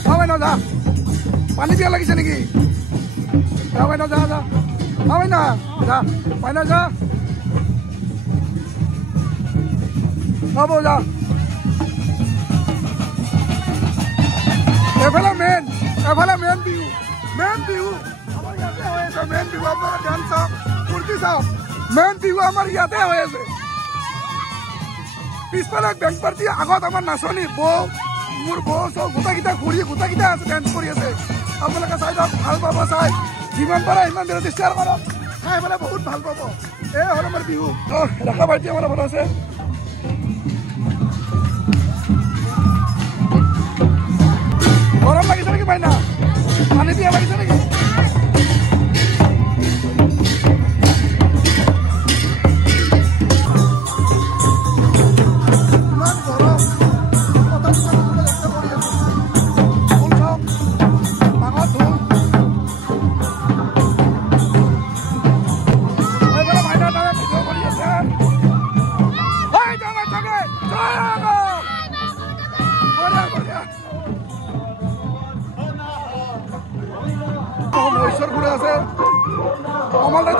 মাইনা যা পানী পিয়া লাগিছে নেকি মাইনা যা যা মাইনা যা মাইনা যা হ'ব যা এফালে মেইন বিহু আমাৰ ইয়াতে হৈ আছে মেইন বিহু আপোনালোকে ধ্যান চাওক ফূৰ্তি চাওক মেইন বিহু আমাৰ ইয়াতে হৈ আছে পিছফালে বেংক পাৰ্টি আগত আমাৰ নাচনী মোৰ বৌ চব গোটেইকেইটা ঘূৰি গোটেইকেইটা আছে ডেন্স কৰি আছে আপোনালোকে চাই যাওক ভাল পাব চাই যিমান পাৰে সিমান দেৰি শ্বেয়াৰ কৰক চাই পেলাই বহুত ভাল পাব এই হ'ল আমাৰ বিহু ৰেখা ভাইটি আমাৰ লগত আছে গৰম লাগিছে নেকি মাইনা পানী পিয়া লাগিছে নেকি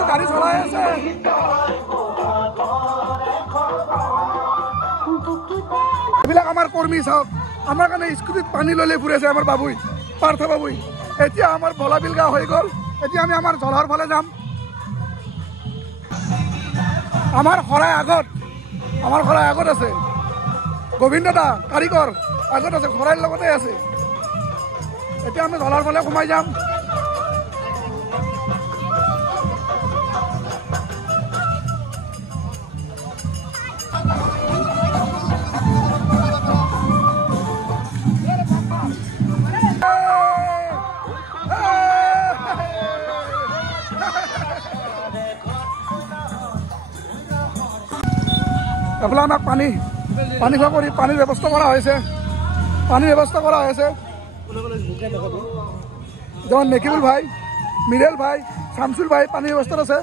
গাড়ী চলাই আছে এইবিলাক আমাৰ কৰ্মী চাওক আমাৰ কাৰণে স্কুটিত পানী লৈ ফুৰি আছে আমাৰ বাবুই পাৰ্থ বাবুই এতিয়া আমাৰ বলাবিল গাঁও হৈ গ'ল এতিয়া আমি আমাৰ জলহৰ ফালে যাম আমাৰ শৰাই আগত আছে গোবিন্দ দা কাৰিকৰ আগত আছে শৰাইৰ লগতে আছে এতিয়া আমি জলহৰ ফালে সোমাই যাম এফালে আমাক পানী খোৱা কৰি পানীৰ ব্যৱস্থা কৰা হৈছে যেমন নেকিবুল ভাই মিৰেল ভাই শামসুল ভাই পানীৰ ব্যৱস্থাত আছে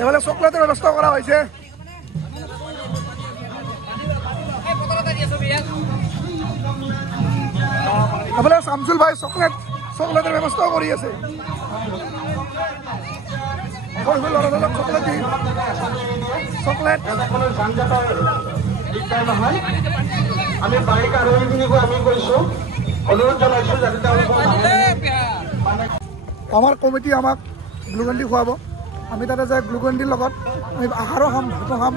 এফালে চকলেটৰ ব্যৱস্থা কৰা হৈছে এফালে শামসুল ভাই চকলেটৰ ব্যৱস্থাও কৰি আছে চকলেট আমি বাইক আৰোহীখিনিকো আমি কৈছোঁ অনুৰোধ জনাইছোঁ যাতে তেওঁলোকক আমাৰ কমিটি আমাক গ্লুকন-ডি খুৱাব আমি তাতে যে গ্লুকন-ডিৰ লগত আমি আহাৰো খাম ভাতো খাম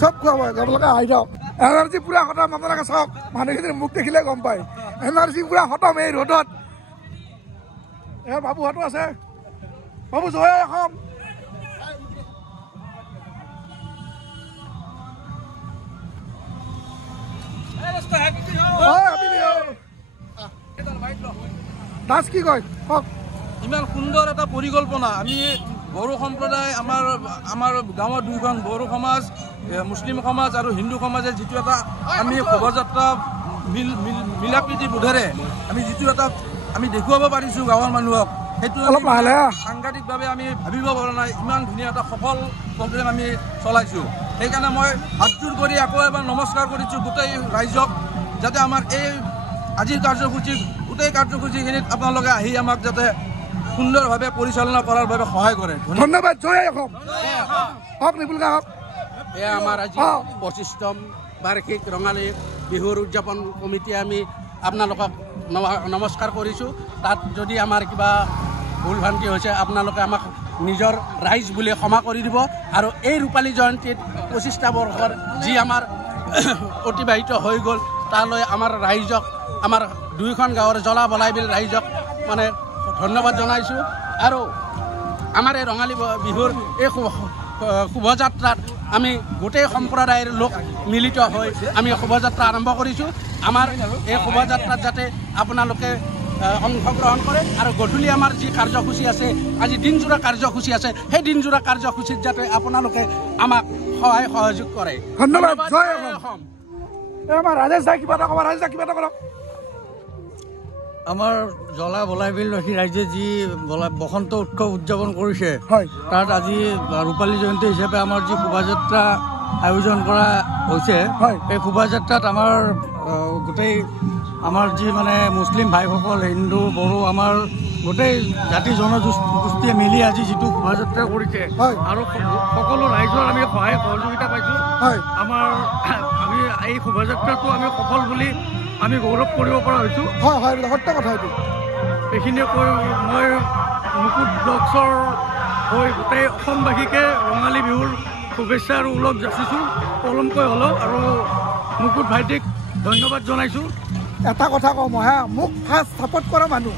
চব খুৱাব আপোনালোকে আহি যাওক এনাৰ্জি পুৰা খতম আপোনালোকে চাওক মানুহখিনিৰ মুখ দেখিলে গম পায় এনাৰ্জি পুৰা খতম এই ৰ'দত এয়া বাবুহঁতো আছে বাবু জয় অসম দাস কি কয় কওক ইমান সুন্দৰ এটা পৰিকল্পনা আমি বড়ো সম্প্ৰদায় আমাৰ গাঁৱৰ দুইখন বড়ো সমাজ মুছলিম সমাজ আৰু হিন্দু সমাজে যিটো এটা আমি শোভাযাত্ৰা মিলাপ্ৰীতি বোধেৰে আমি যিটো এটা আমি দেখুৱাব পাৰিছোঁ গাঁৱৰ মানুহক সেইটো সাংঘাতিকভাৱে আমি ভাবিব পৰা নাই ইমান ধুনীয়া এটা সফল প্ৰগ্ৰেম আমি চলাইছোঁ সেইকাৰণে মই হাতযোৰ কৰি আকৌ এবাৰ নমস্কাৰ কৰিছোঁ গোটেই ৰাইজক যাতে আমাৰ এই আজিৰ গোটেই কাৰ্যসূচীখিনিত আপোনালোকে আহি আমাক যাতে সুন্দৰভাৱে পৰিচালনা কৰাৰ বাবে সহায় কৰে ধন্যবাদ জয় অসম হওক নিপুল গাঁৱক এয়া আমাৰ আজি 25তম বাৰ্ষিক ৰঙালী বিহুৰ উদযাপন কমিটিয়ে আমি আপোনালোকক নমস্কাৰ কৰিছোঁ তাত যদি আমাৰ কিবা ভুল ভ্ৰান্তি হৈছে আপোনালোকে আমাক নিজৰ ৰাইজ বুলি ক্ষমা কৰি দিব আৰু এই ৰূপালী জয়ন্তীত 25টা বৰ্ষৰ যি আমাৰ অতিবাহিত হৈ গ'ল তালৈ আমাৰ ৰাইজক আমাৰ দুইখন গাঁৱৰ জ্বলা বলাইবিল ৰাইজক মানে ধন্যবাদ জনাইছোঁ আৰু আমাৰ এই ৰঙালী বিহুৰ এই শোভাযাত্ৰাত আমি গোটেই সম্প্ৰদায়ৰ লোক মিলিত হৈ আমি শোভাযাত্ৰা আৰম্ভ কৰিছোঁ আমাৰ এই শোভাযাত্ৰাত যাতে আপোনালোকে অংশগ্ৰহণ কৰে আৰু গধূলি আমাৰ যি কাৰ্যসূচী আছে আজি দিনজোৰা কাৰ্যসূচী আছে সেই দিনজোৰা কাৰ্যসূচীত যাতে আপোনালোকে আমাক সহায় সহযোগ কৰে ধন্যবাদ জয় অসম আমাৰ ৰাজেশ দা কিবা এটা ক'ব ৰাজেশ দা কিবা এটা কৰক আমাৰ জ্বলা বলাইবিলবাসী ৰাইজে যি বসন্ত উৎসৱ উদযাপন কৰিছে তাত আজি ৰূপালী জয়ন্তী হিচাপে আমাৰ যি শোভাযাত্ৰা আয়োজন কৰা হৈছে এই শোভাযাত্ৰাত আমাৰ গোটেই আমাৰ যি মানে মুছলিম ভাইসকল হিন্দু বড়ো আমাৰ গোটেই জাতি জনগোষ্ঠীয়ে মিলি আজি যিটো শোভাযাত্ৰা কৰিছে আৰু সকলো ৰাইজৰ আমি সহায় সহযোগিতা পাইছোঁ আমি এই শোভাযাত্ৰাটো আমি সফল বুলি আমি গৌৰৱ কৰিব পৰা হৈছোঁ হয় হয় সত্য কথা এইটো এইখিনিয়ে কৈ মই মুকুট ব্লগছৰ হৈ গোটেই অসমবাসীকে ৰঙালী বিহুৰ শুভেচ্ছা আৰু ওলগ যাচিছোঁ পলমকৈ হ'লেও আৰু মুকুট ভাইটিক ধন্যবাদ জনাইছোঁ এটা কথা কওঁ মই মোক ফাৰ্ষ্ট ছাপোৰ্ট কৰা মানুহ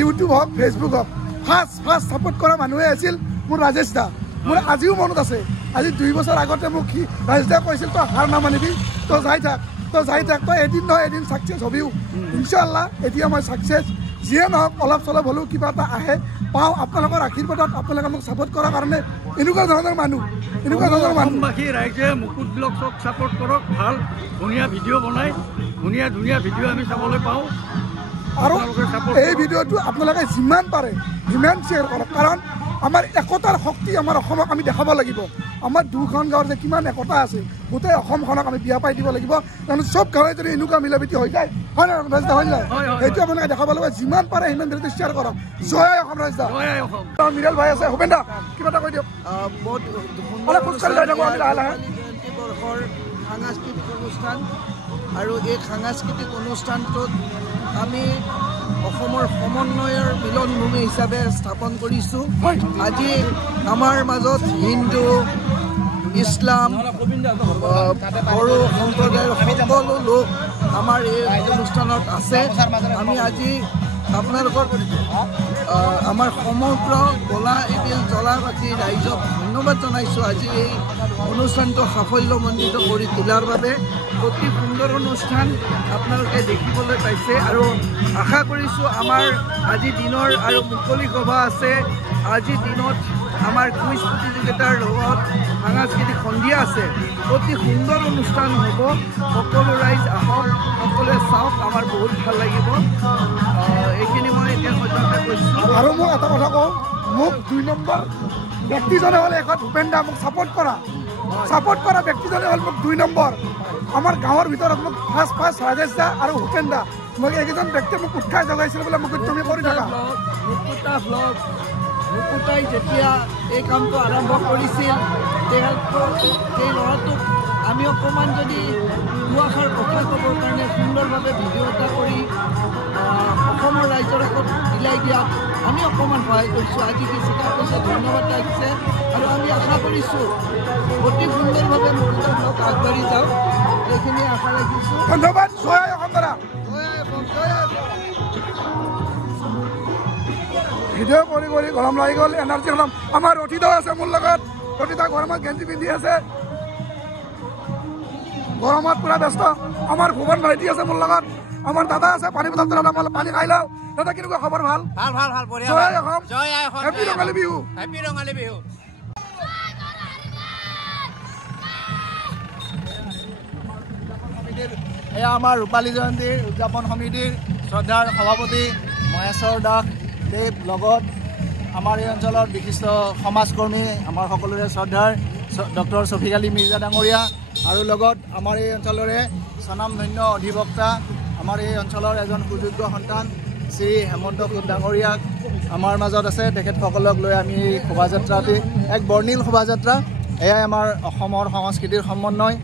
ইউটিউব হওক ফেচবুক হওক ফাৰ্ষ্ট ছাপোৰ্ট কৰা মানুহে আছিল মোৰ ৰাজেশ দা মোৰ আজিও মনত আছে আজি 2 বছৰ আগতে মোক ৰাজেশ দাই কৈছিল তই হাৰ নামানিবি তই যাই থাক তই এদিন নহয় এদিন ছাকচেছ হবিও ইনশাআল্লাহ এতিয়া মই ছাকচেছ যিয়ে নহওক অলপ চলপ হ'লেও কিবা এটা আহে পাওঁ আপোনালোকৰ আশীৰ্বাদত আপোনালোকে মোক ছাপোৰ্ট কৰাৰ কাৰণে এনেকুৱা ধৰণৰ মানুহ অসমবাসী ৰাইজে মুকুট ব্লগছক ছাপোৰ্ট কৰক ভাল ধুনীয়া ভিডিঅ' বনাই ধুনীয়া ভিডিঅ' আমি চাবলৈ পাওঁ আৰু এই ভিডিঅ'টো আপোনালোকে যিমান পাৰে সিমান শ্বেয়াৰ কৰক কাৰণ আমাৰ একতাৰ শক্তি আমাৰ অসমক আমি দেখাব লাগিব আমাৰ দুখন গাঁৱৰ যে কিমান একতা আছে গোটেই অসমখনক আমি বিয়া পাই দিব লাগিব কাৰণ চব গাঁৱে যদি এনেকুৱা মিলাপ্ৰীতি হৈ যায় হয় নহয় ৰাজদা হয় নাই সেইটো আপোনালোকে দেখাব লাগিব যিমান পাৰে সিমান ভিডিঅ'টো শ্বেয়াৰ কৰক জয় অসম ৰাজদা মিৰাল ভাই আছে ভূপেন দা কিবা এটা কৈ দিয়ক সাংস্কৃতিক অনুষ্ঠান আৰু এই সাংস্কৃতিক অনুষ্ঠানটোত আমি অসমৰ সমন্বয়ৰ মিলনভূমি হিচাপে স্থাপন কৰিছোঁ আজি আমাৰ মাজত হিন্দু ইছলাম বড়ো সম্প্ৰদায়ৰ সকলো লোক আমাৰ এই অনুষ্ঠানত আছে আমি আজি আপোনালোকক আমাৰ সমগ্ৰ বলাইবিল জলাবাসী ৰাইজক ধন্যবাদ জনাইছোঁ আজি এই অনুষ্ঠানটো সাফল্যমণ্ডিত কৰি তোলাৰ বাবে অতি সুন্দৰ অনুষ্ঠান আপোনালোকে দেখিবলৈ পাইছে আৰু আশা কৰিছোঁ আমাৰ আজি দিনৰ আৰু মুকলি সভা আছে আজিৰ দিনত আমাৰ কুইজ প্ৰতিযোগিতাৰ লগত সাংস্কৃতিক সন্ধিয়া আছে অতি সুন্দৰ অনুষ্ঠান হ'ব সকলো ৰাইজ আহক সকলোৱে চাওক আমাৰ বহুত ভাল লাগিব এইখিনি মই এতিয়া সজাগতা কৈছোঁ আৰু মই এটা কথা কওঁ মোক 2 নম্বৰ ব্যক্তিজনে হ'লে এখন ভূপেন দা মোক ছাপোৰ্ট কৰা ব্যক্তিজনে হ'ল মোক 2 নম্বৰ আমাৰ গাঁৱৰ ভিতৰত মোক ফাৰ্ষ্ট ৰাজেশ দা আৰু ভূপেন দা মই এইকেইজন ব্যক্তিয়ে মোক উৎসাহ জগাইছিল বোলে মোক তুমি কৰি থাকা মুকুতাই যেতিয়া এই কামটো আৰম্ভ কৰিছিল সেই ল'ৰাটোক আমি অকণমান যদি দুআষাৰ কথা ক'বৰ কাৰণে সুন্দৰভাৱে ভিডিঅ' এটা কৰি অসমৰ ৰাইজৰ আগত বিলাই দিয়াত আমি অকণমান সহায় কৰিছোঁ। আজি কিছুটা কৈছে ধন্যবাদ লাগিছে আৰু আমি আশা কৰিছোঁ অতি সুন্দৰভাৱে মুক্তভাৱে আগবাঢ়ি যাওঁ, এইখিনি আশা ৰাখিছোঁ। ধন্যবাদ। জয় অসম দাদা। ভিডিঅ' কৰি কৰি গৰম লাগি গ'ল, এনাৰ্জি গৰম। আমাৰ অতীতও আছে মোৰ লগত, অতীতা গৰমত গেঞ্জি পিন্ধি আছে, গৰমত পুৰা ব্যস্ত। আমাৰ ভুৱন ভাইটি আছে মোৰ লগত, আমাৰ দাদা আছে পানী বটল পানী খাই লওঁ। দাদা কেনেকুৱা খবৰ? ভাল ভাল ভাল ভাল বঢ়িয়া। জয় অসম, জয় অসম, হেপী ৰঙালী বিহু, হেপী ৰঙালী বিহু। এয়া আমাৰ ৰূপালী জয়ন্তীৰ উদযাপন সমিতিৰ শ্ৰদ্ধাৰ সভাপতি মহেশ্বৰ দাস দেৱ, লগত আমাৰ এই অঞ্চলৰ বিশিষ্ট সমাজকৰ্মী আমাৰ সকলোৰে শ্ৰদ্ধাৰ ডক্টৰ শফিক আলী মিৰ্জা ডাঙৰীয়া, আৰু লগত আমাৰ এই অঞ্চলৰে স্বনামধন্য অধিবক্তা, আমাৰ এই অঞ্চলৰ এজন সুযোগ্য সন্তান শ্ৰী হেমন্ত কোঁচ ডাঙৰীয়াক আমাৰ মাজত আছে। তেখেতসকলক লৈ আমি শোভাযাত্ৰাটি এক বৰ্ণিল শোভাযাত্ৰা। এয়াই আমাৰ অসমৰ সংস্কৃতিৰ সমন্বয়,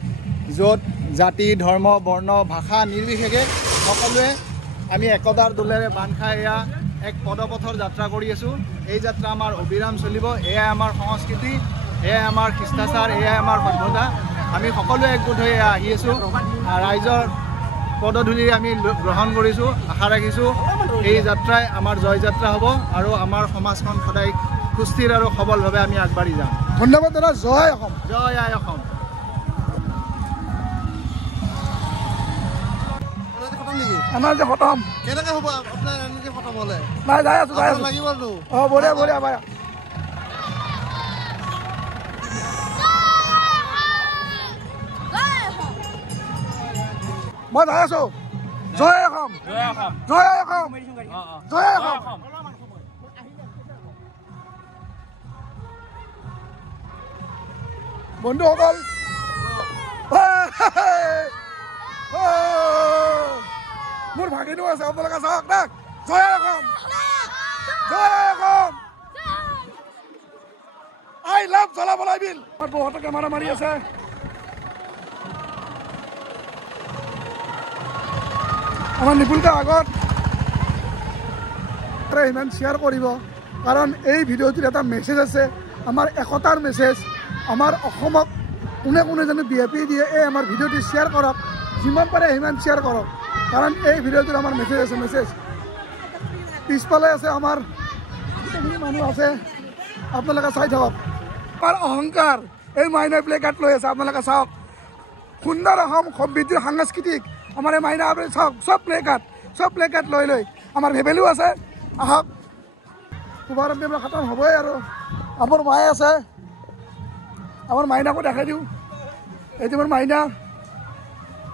য'ত জাতি ধৰ্ম বৰ্ণ ভাষা নিৰ্বিশেষে সকলোৱে আমি একতাৰ দোলেৰে বান্ধ খাই এয়া এক পদপথৰ যাত্ৰা কৰি আছোঁ। এই যাত্ৰা আমাৰ অবিৰাম চলিব। এয়াই আমাৰ সংস্কৃতি, এয়াই আমাৰ শিষ্টাচাৰ, এয়াই আমাৰ সভ্যতা। আমি সকলোৱে একগোট হৈ আহি আছোঁ। ৰাইজৰ পদধূলি আমি গ্ৰহণ কৰিছোঁ। আশা ৰাখিছোঁ এই যাত্ৰাই আমাৰ জয় যাত্ৰা হ'ব আৰু আমাৰ সমাজখন সদায় সুস্থিৰ আৰু সবলভাৱে আমি আগবাঢ়ি যাম। ধন্যবাদ দাদা। জয় অসম, জয় আই অসম। এনাৰ্জি খতম। কেনেকৈ হ'ব আপোনাৰ এনাৰ্জি খতম হ'লে? নাই যাই আছোঁ, যাই আছোঁ। লাগিবতো। অঁ বঢ়িয়া বঢ়িয়া বঢ়িয়া। মই যাই আছোঁ। জয় অসম, জয় অসম, জয় অসম, জয় অসম। বন্ধুসকল, মোৰ ভাগিনো আছে, আপোনালোকে চাওক না। জয় অসম, জয় অসম। আই লাভ জ্বলাবলাই বিল। আমাৰ বহুতে কেমেৰা মাৰি আছে। আমাৰ নিপুলটা আগত ইমান শ্বেয়াৰ কৰিব, কাৰণ এই ভিডিঅ'টোত এটা মেছেজ আছে, আমাৰ একতাৰ মেছেজ। আমাৰ অসমক কোনে কোনে যেন বিয়পি দিয়ে, এই আমাৰ ভিডিঅ'টো শ্বেয়াৰ কৰক, যিমান পাৰে সিমান শ্বেয়াৰ কৰক, কাৰণ এই ভিডিঅ'টোত আমাৰ মেছেজ আছে। মেছেজ পিছফালে আছে আমাৰ গোটেইখিনি মানুহ আছে, আপোনালোকে চাই থাকক। আমাৰ অহংকাৰ এই মাইনাই প্লে কাৰ্ড লৈ আছে, আপোনালোকে চাওক। সুন্দৰ অসম সমৃদ্ধিৰ সাংস্কৃতিক আমাৰ এই মাইনা, আপুনি চাওক, চব প্লে কাৰ্ড লৈ লৈ আমাৰ ভেবেলিও আছে। আহক, শুভাৰম্ভ আমাৰ খতম হ'বই আৰু। আমাৰ মায়ে আছে, আমাৰ মাইনাকো দেখাই দিওঁ। এইটো মোৰ মাইনা,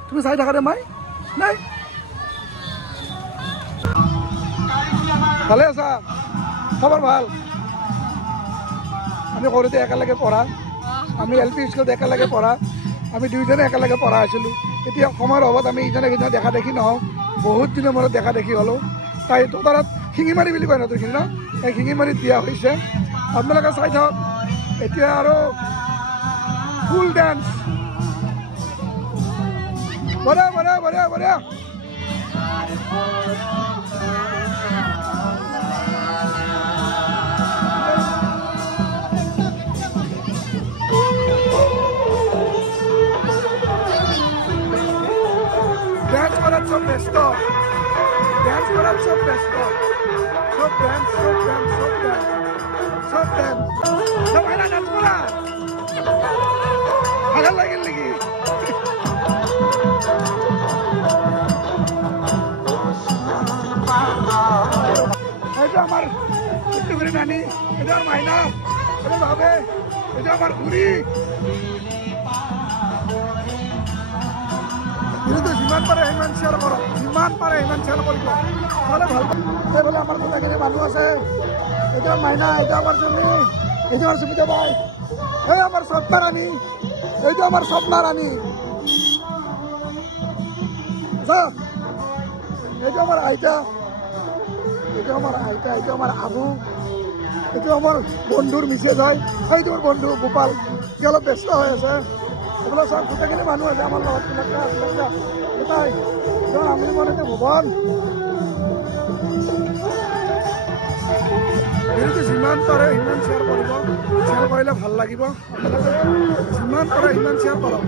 তুমি চাই থাকা দে মাই। নাই ভালে আছা? খবৰ ভাল? আমি সৰুতে একেলগে পঢ়া, আমি LP স্কুলত একেলগে পঢ়া, আমি দুইজনে একেলগে পঢ়া আছিলোঁ। এতিয়া সময়ৰ অভাৱত আমি ইজনে সিজনে দেখা দেখি নহওঁ, বহুত দিনৰ মূৰত দেখা দেখি হ'লোঁ। তাই তোতাৰত শিঙিমাৰি বুলি কয় নতুনখিনি ন, এই শিঙিমাৰিত দিয়া হৈছে। আপোনালোকে চাই থাকক। এতিয়া আৰু ফুল ডান্স, বঢ়িয়া বঢ়িয়া বঢ়িয়া বঢ়িয়া। ডান্স করার সব ব্যস্ত, ডান্স করার সব ব্যস্ত, সব ডান্স সব ডান্স সব ডান্স সব ডান্স সব এরা ডান্স করা ভালো লাগিল নাকি? এইটো আমার একটু করে নানি, এটা আমার মাইনা, এটা ভাবে, এটা আমার ঘুরি। কিন্তু যিমান পাৰে সিমান শ্বেয়াৰ কৰক, যিমান পাৰে সিমান শ্বেয়াৰ কৰিব, নহ'লে ভাল পাব। এইফালে আমাৰ গোটেইখিনি মানুহ আছে। এইটো মাইনা, এইটো আমাৰ জনী, এইটো আমাৰ সুবিধা বাই, এই আমাৰ স্বপ্না ৰাণী, এইটো আমাৰ স্বপ্না ৰাণী, এইটো আমাৰ আইতা, এইটো আমাৰ আইতা, এইটো আমাৰ আবু, এইটো আমাৰ বন্ধুৰ মিছেজ হয়, এইটো মোৰ বন্ধু গোপাল। সি অলপ ব্যস্ত হৈ আছে। এইবিলাক চব গোটেইখিনি মানুহ আছে আমাৰ লগত গোটাই আমি মানে ভৱন এইটো যিমান পাৰে সিমান শ্বেয়াৰ কৰিব শ্বেয়াৰ কৰিলে ভাল লাগিব যিমান পাৰে সিমান শ্বেয়াৰ কৰক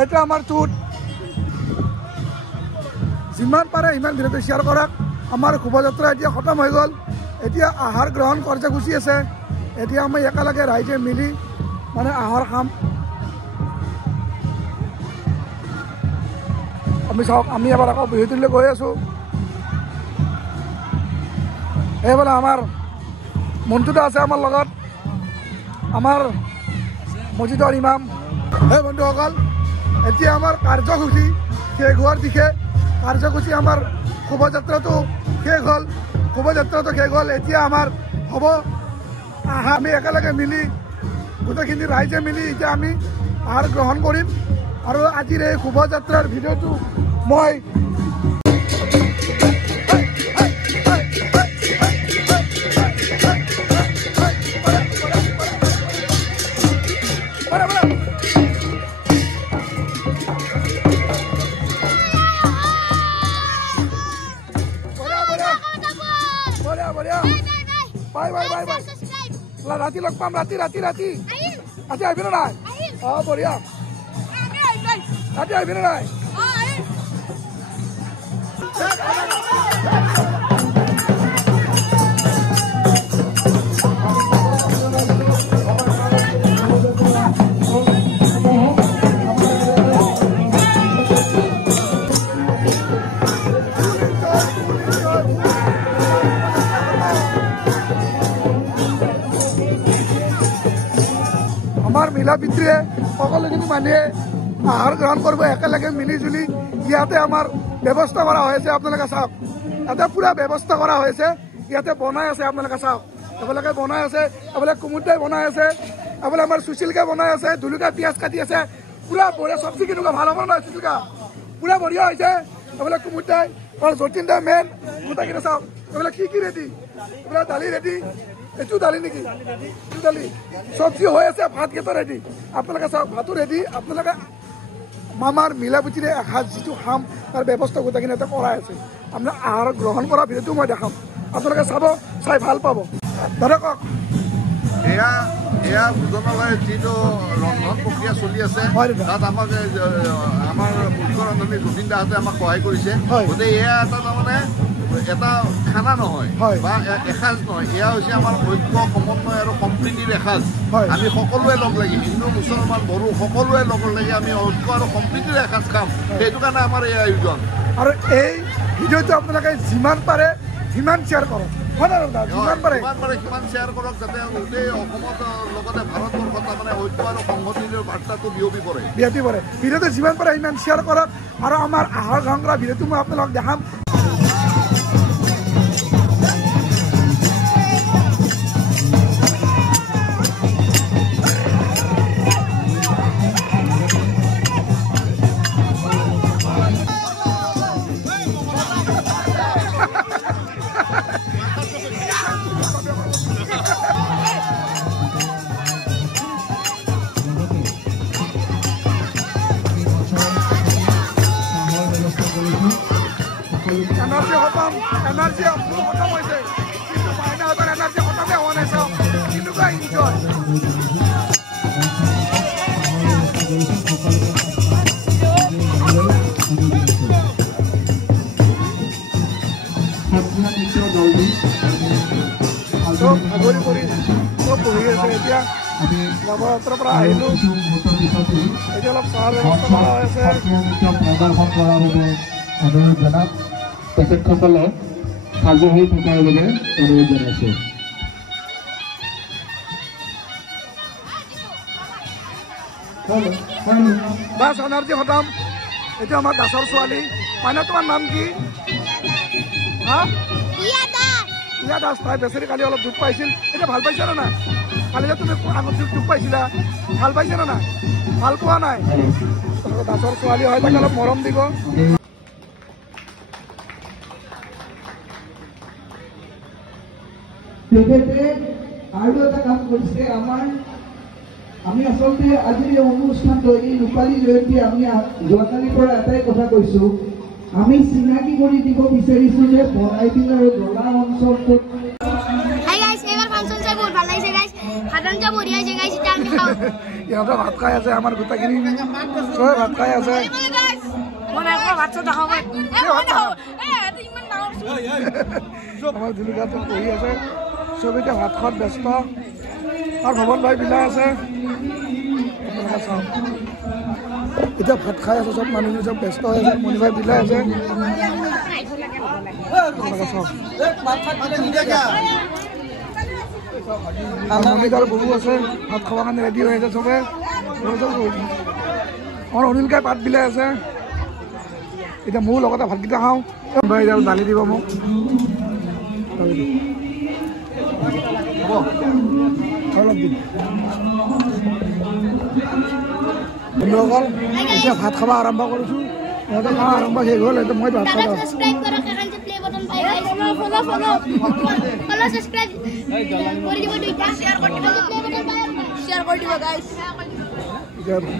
এইটো আমাৰ টুট যিমান পাৰে সিমান ভিডিঅ'টো শ্বেয়াৰ কৰক আমাৰ শোভাযাত্ৰা এতিয়া খতম হৈ গ'ল এতিয়া আহাৰ গ্ৰহণ কাৰ্যসূচী আছে এতিয়া আমি একেলগে ৰাইজে মিলি মানে আহাৰ খাম আমি চাওক আমি এবাৰ আকৌ বিহুটোলৈ গৈ আছোঁ এইফালে আমাৰ মন্টুদা আছে আমাৰ লগত আমাৰ মছজিদৰ ইমাম এই বন্ধুসকল এতিয়া আমাৰ কাৰ্যসূচী শেষ হোৱাৰ দিশে কাৰ্যসূচী আমাৰ শোভাযাত্ৰাটো শেষ হ'ল শোভাযাত্ৰাটো শেষ হ'ল এতিয়া আমাৰ হ'ব আমি একেলগে মিলি গোটেইখিনি ৰাইজে মিলি এতিয়া আমি আহাৰ গ্ৰহণ কৰিম আৰু আজিৰ এই শোভাযাত্ৰাৰ ভিডিঅ'টো মই ৰাতি লগ পাম ৰাতি আজি আহিবি নাই অঁ বঢ়িয়া ৰাতি আহিবি নাই আমাৰ মিলা পিতৃয়ে সকলোখিনি মানুহে আহাৰ গ্ৰহণ কৰিব একেলগে মিলি জুলি ইয়াতে আমাৰ ব্যৱস্থা কৰা হৈছে আপোনালোকে চাওক ইয়াতে পুৰা ব্যৱস্থা কৰা হৈছে ইয়াতে বনাই আছে আপোনালোকে চাওক এফালে বনাই আছে এফালে কুমুদাই বনাই আছে এফালে আমাৰ সুশীলকে বনাই আছে ধুলুকা পিঁয়াজ কাটি আছে পুৰা বঢ়িয়া চব্জি কেনেকুৱা ভাল হ'ব নহয় সুশীলকা পুৰা বঢ়িয়া হৈছে এফালে কুমুদাই আৰু যতীন দা মেইন গোটেইখিনি চাওক এফালে কি ৰেডি এফালে দালি ৰেডি এইটো দালি নেকি এইটো দালি চব্জি হৈ আছে ভাতকেইটা ৰেডি আপোনালোকে চাওক ভাতো ৰেডি আপোনালোকে মামাৰ মিলা প্ৰীতিৰে এসাঁজ যিটো খাম তাৰ ব্যৱস্থা গোটেইখিনি এটা কৰাই আছে আপোনাৰ আহাৰ গ্ৰহণ কৰা ভিডিঅ'টো মই দেখাম আপোনালোকে চাব চাই ভাল পাব দাদা কওক এয়া ভোজনালয় যিটো ৰন্ধন প্ৰক্ৰিয়া চলি আছে তাত আমাক আমাৰ মুখ্য ৰান্ধনী গোবিন্দ দাহঁতে আমাক সহায় কৰিছে গতিকে এয়া এটা তাৰমানে এটা খানা নহয় বা এসাঁজ নহয় এয়া হৈছে আমাৰ ঐক্য সমন্বয় আৰু সম্প্ৰীতিৰ এসাঁজ আমি সকলোৱে লগ লাগি হিন্দু মুছলমান বড়ো সকলোৱে লগ লাগি আমি ঐক্য আৰু সম্প্ৰীতিৰ এসাঁজ খাম সেইটো কাৰণে আমাৰ এই আয়োজন আৰু এই ভিডিঅ'টো আপোনালোকে যিমান পাৰে সিমান শ্বেয়াৰ কৰক যিমান পাৰে সিমান শ্বেয়াৰ কৰক যাতে গোটেই অসমত লগতে ভাৰতবৰ্ষত তাৰমানে ঐক্য আৰু সংহতিৰ বাৰ্তাটো বিয়পি পৰে ভিডিঅ'টো যিমান পাৰে সিমান শ্বেয়াৰ কৰক আৰু আমাৰ আহাৰ গ্ৰহণ কৰা ভিডিঅ'টো মই আপোনালোকক দেখাম এনাৰ্জি খতম হৈছে কিন্তু মাইনাহঁতৰ এনাৰ্জি খতমে হোৱা নাই চাওক কেনেকুৱা ইনজয় চব ভাগৰি পৰি চব বহি আছে এতিয়া নৱৰাত্ৰৰ পৰা আহিলোঁ এতিয়া অলপ চাহৰ ব্যৱস্থা কৰা হৈছে প্ৰদৰ্শন কৰাৰ বাবে অনুৰোধ জনাম তেখেতসকলে সাজু হৈ থকাৰ বাবে অনুৰোধ জনাইছোঁ বাছ এনাৰ্জি খতম এতিয়া আমাৰ দাসৰ ছোৱালী মাইনা তোমাৰ নাম কি হা ইয়া দাস তাই বেচেৰি কালি অলপ দুখ পাইছিল এতিয়া ভাল পাইছা নে নাই কালি যে তুমি আগত দুখ পাইছিলা ভাল পাইছা নে নাই ভাল পোৱা নাই দাসৰ ছোৱালী হয় তাকে অলপ মৰম দিব তেখেতে আৰু এটা কাম কৰিছে আমাৰ আমি আচলতে আজিৰ এই অনুষ্ঠানটো এই ৰূপালী জয়ন্তী আমি যোৱাকালিৰ পৰা এটাই কথা কৈছোঁ আমি চিনাকি কৰি দিব বিচাৰিছোঁ যে বনাইবিল আৰু জলা অঞ্চলটোত ইহঁতে ভাত খাই আছে আমাৰ গোটেইখিনি চবে ভাত খাই আছে আমাৰ ধুলুকাটো বহি আছে চবেই ভাত খোৱাত ব্যস্ত আৰু ভৱন ভাই বিলাই আছে চাওক এতিয়া ভাত খাই আছে চব মানুহখিনি চব ব্যস্ত হৈ আছে মণি ভাই বিলাই আছে মণিক আৰু বহু আছে ভাত খাবৰ কাৰণে ৰেডি হৈ আছে চবে আমাৰ অনিলকাই পাত বিলাই আছে এতিয়া মোৰ লগতে ভাতকেইটা খাওঁ এতিয়া দালি দিব মোক অলপ দিম বন্ধুসকল এতিয়া ভাত খাব আৰম্ভ কৰিছোঁ সিহঁতে খাওঁ আৰম্ভ শেষ হ'ল এতিয়া মই ভাত খাওঁ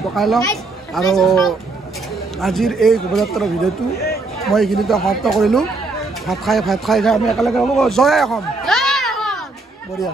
পকাই লওঁ আৰু আজিৰ এই শোভাযাত্ৰাৰ ভিডিঅ'টো মই এইখিনিতে সমাপ্ত কৰিলোঁ ভাত খাই আমি একেলগে হ'ব জয় অসম বঢ়িয়া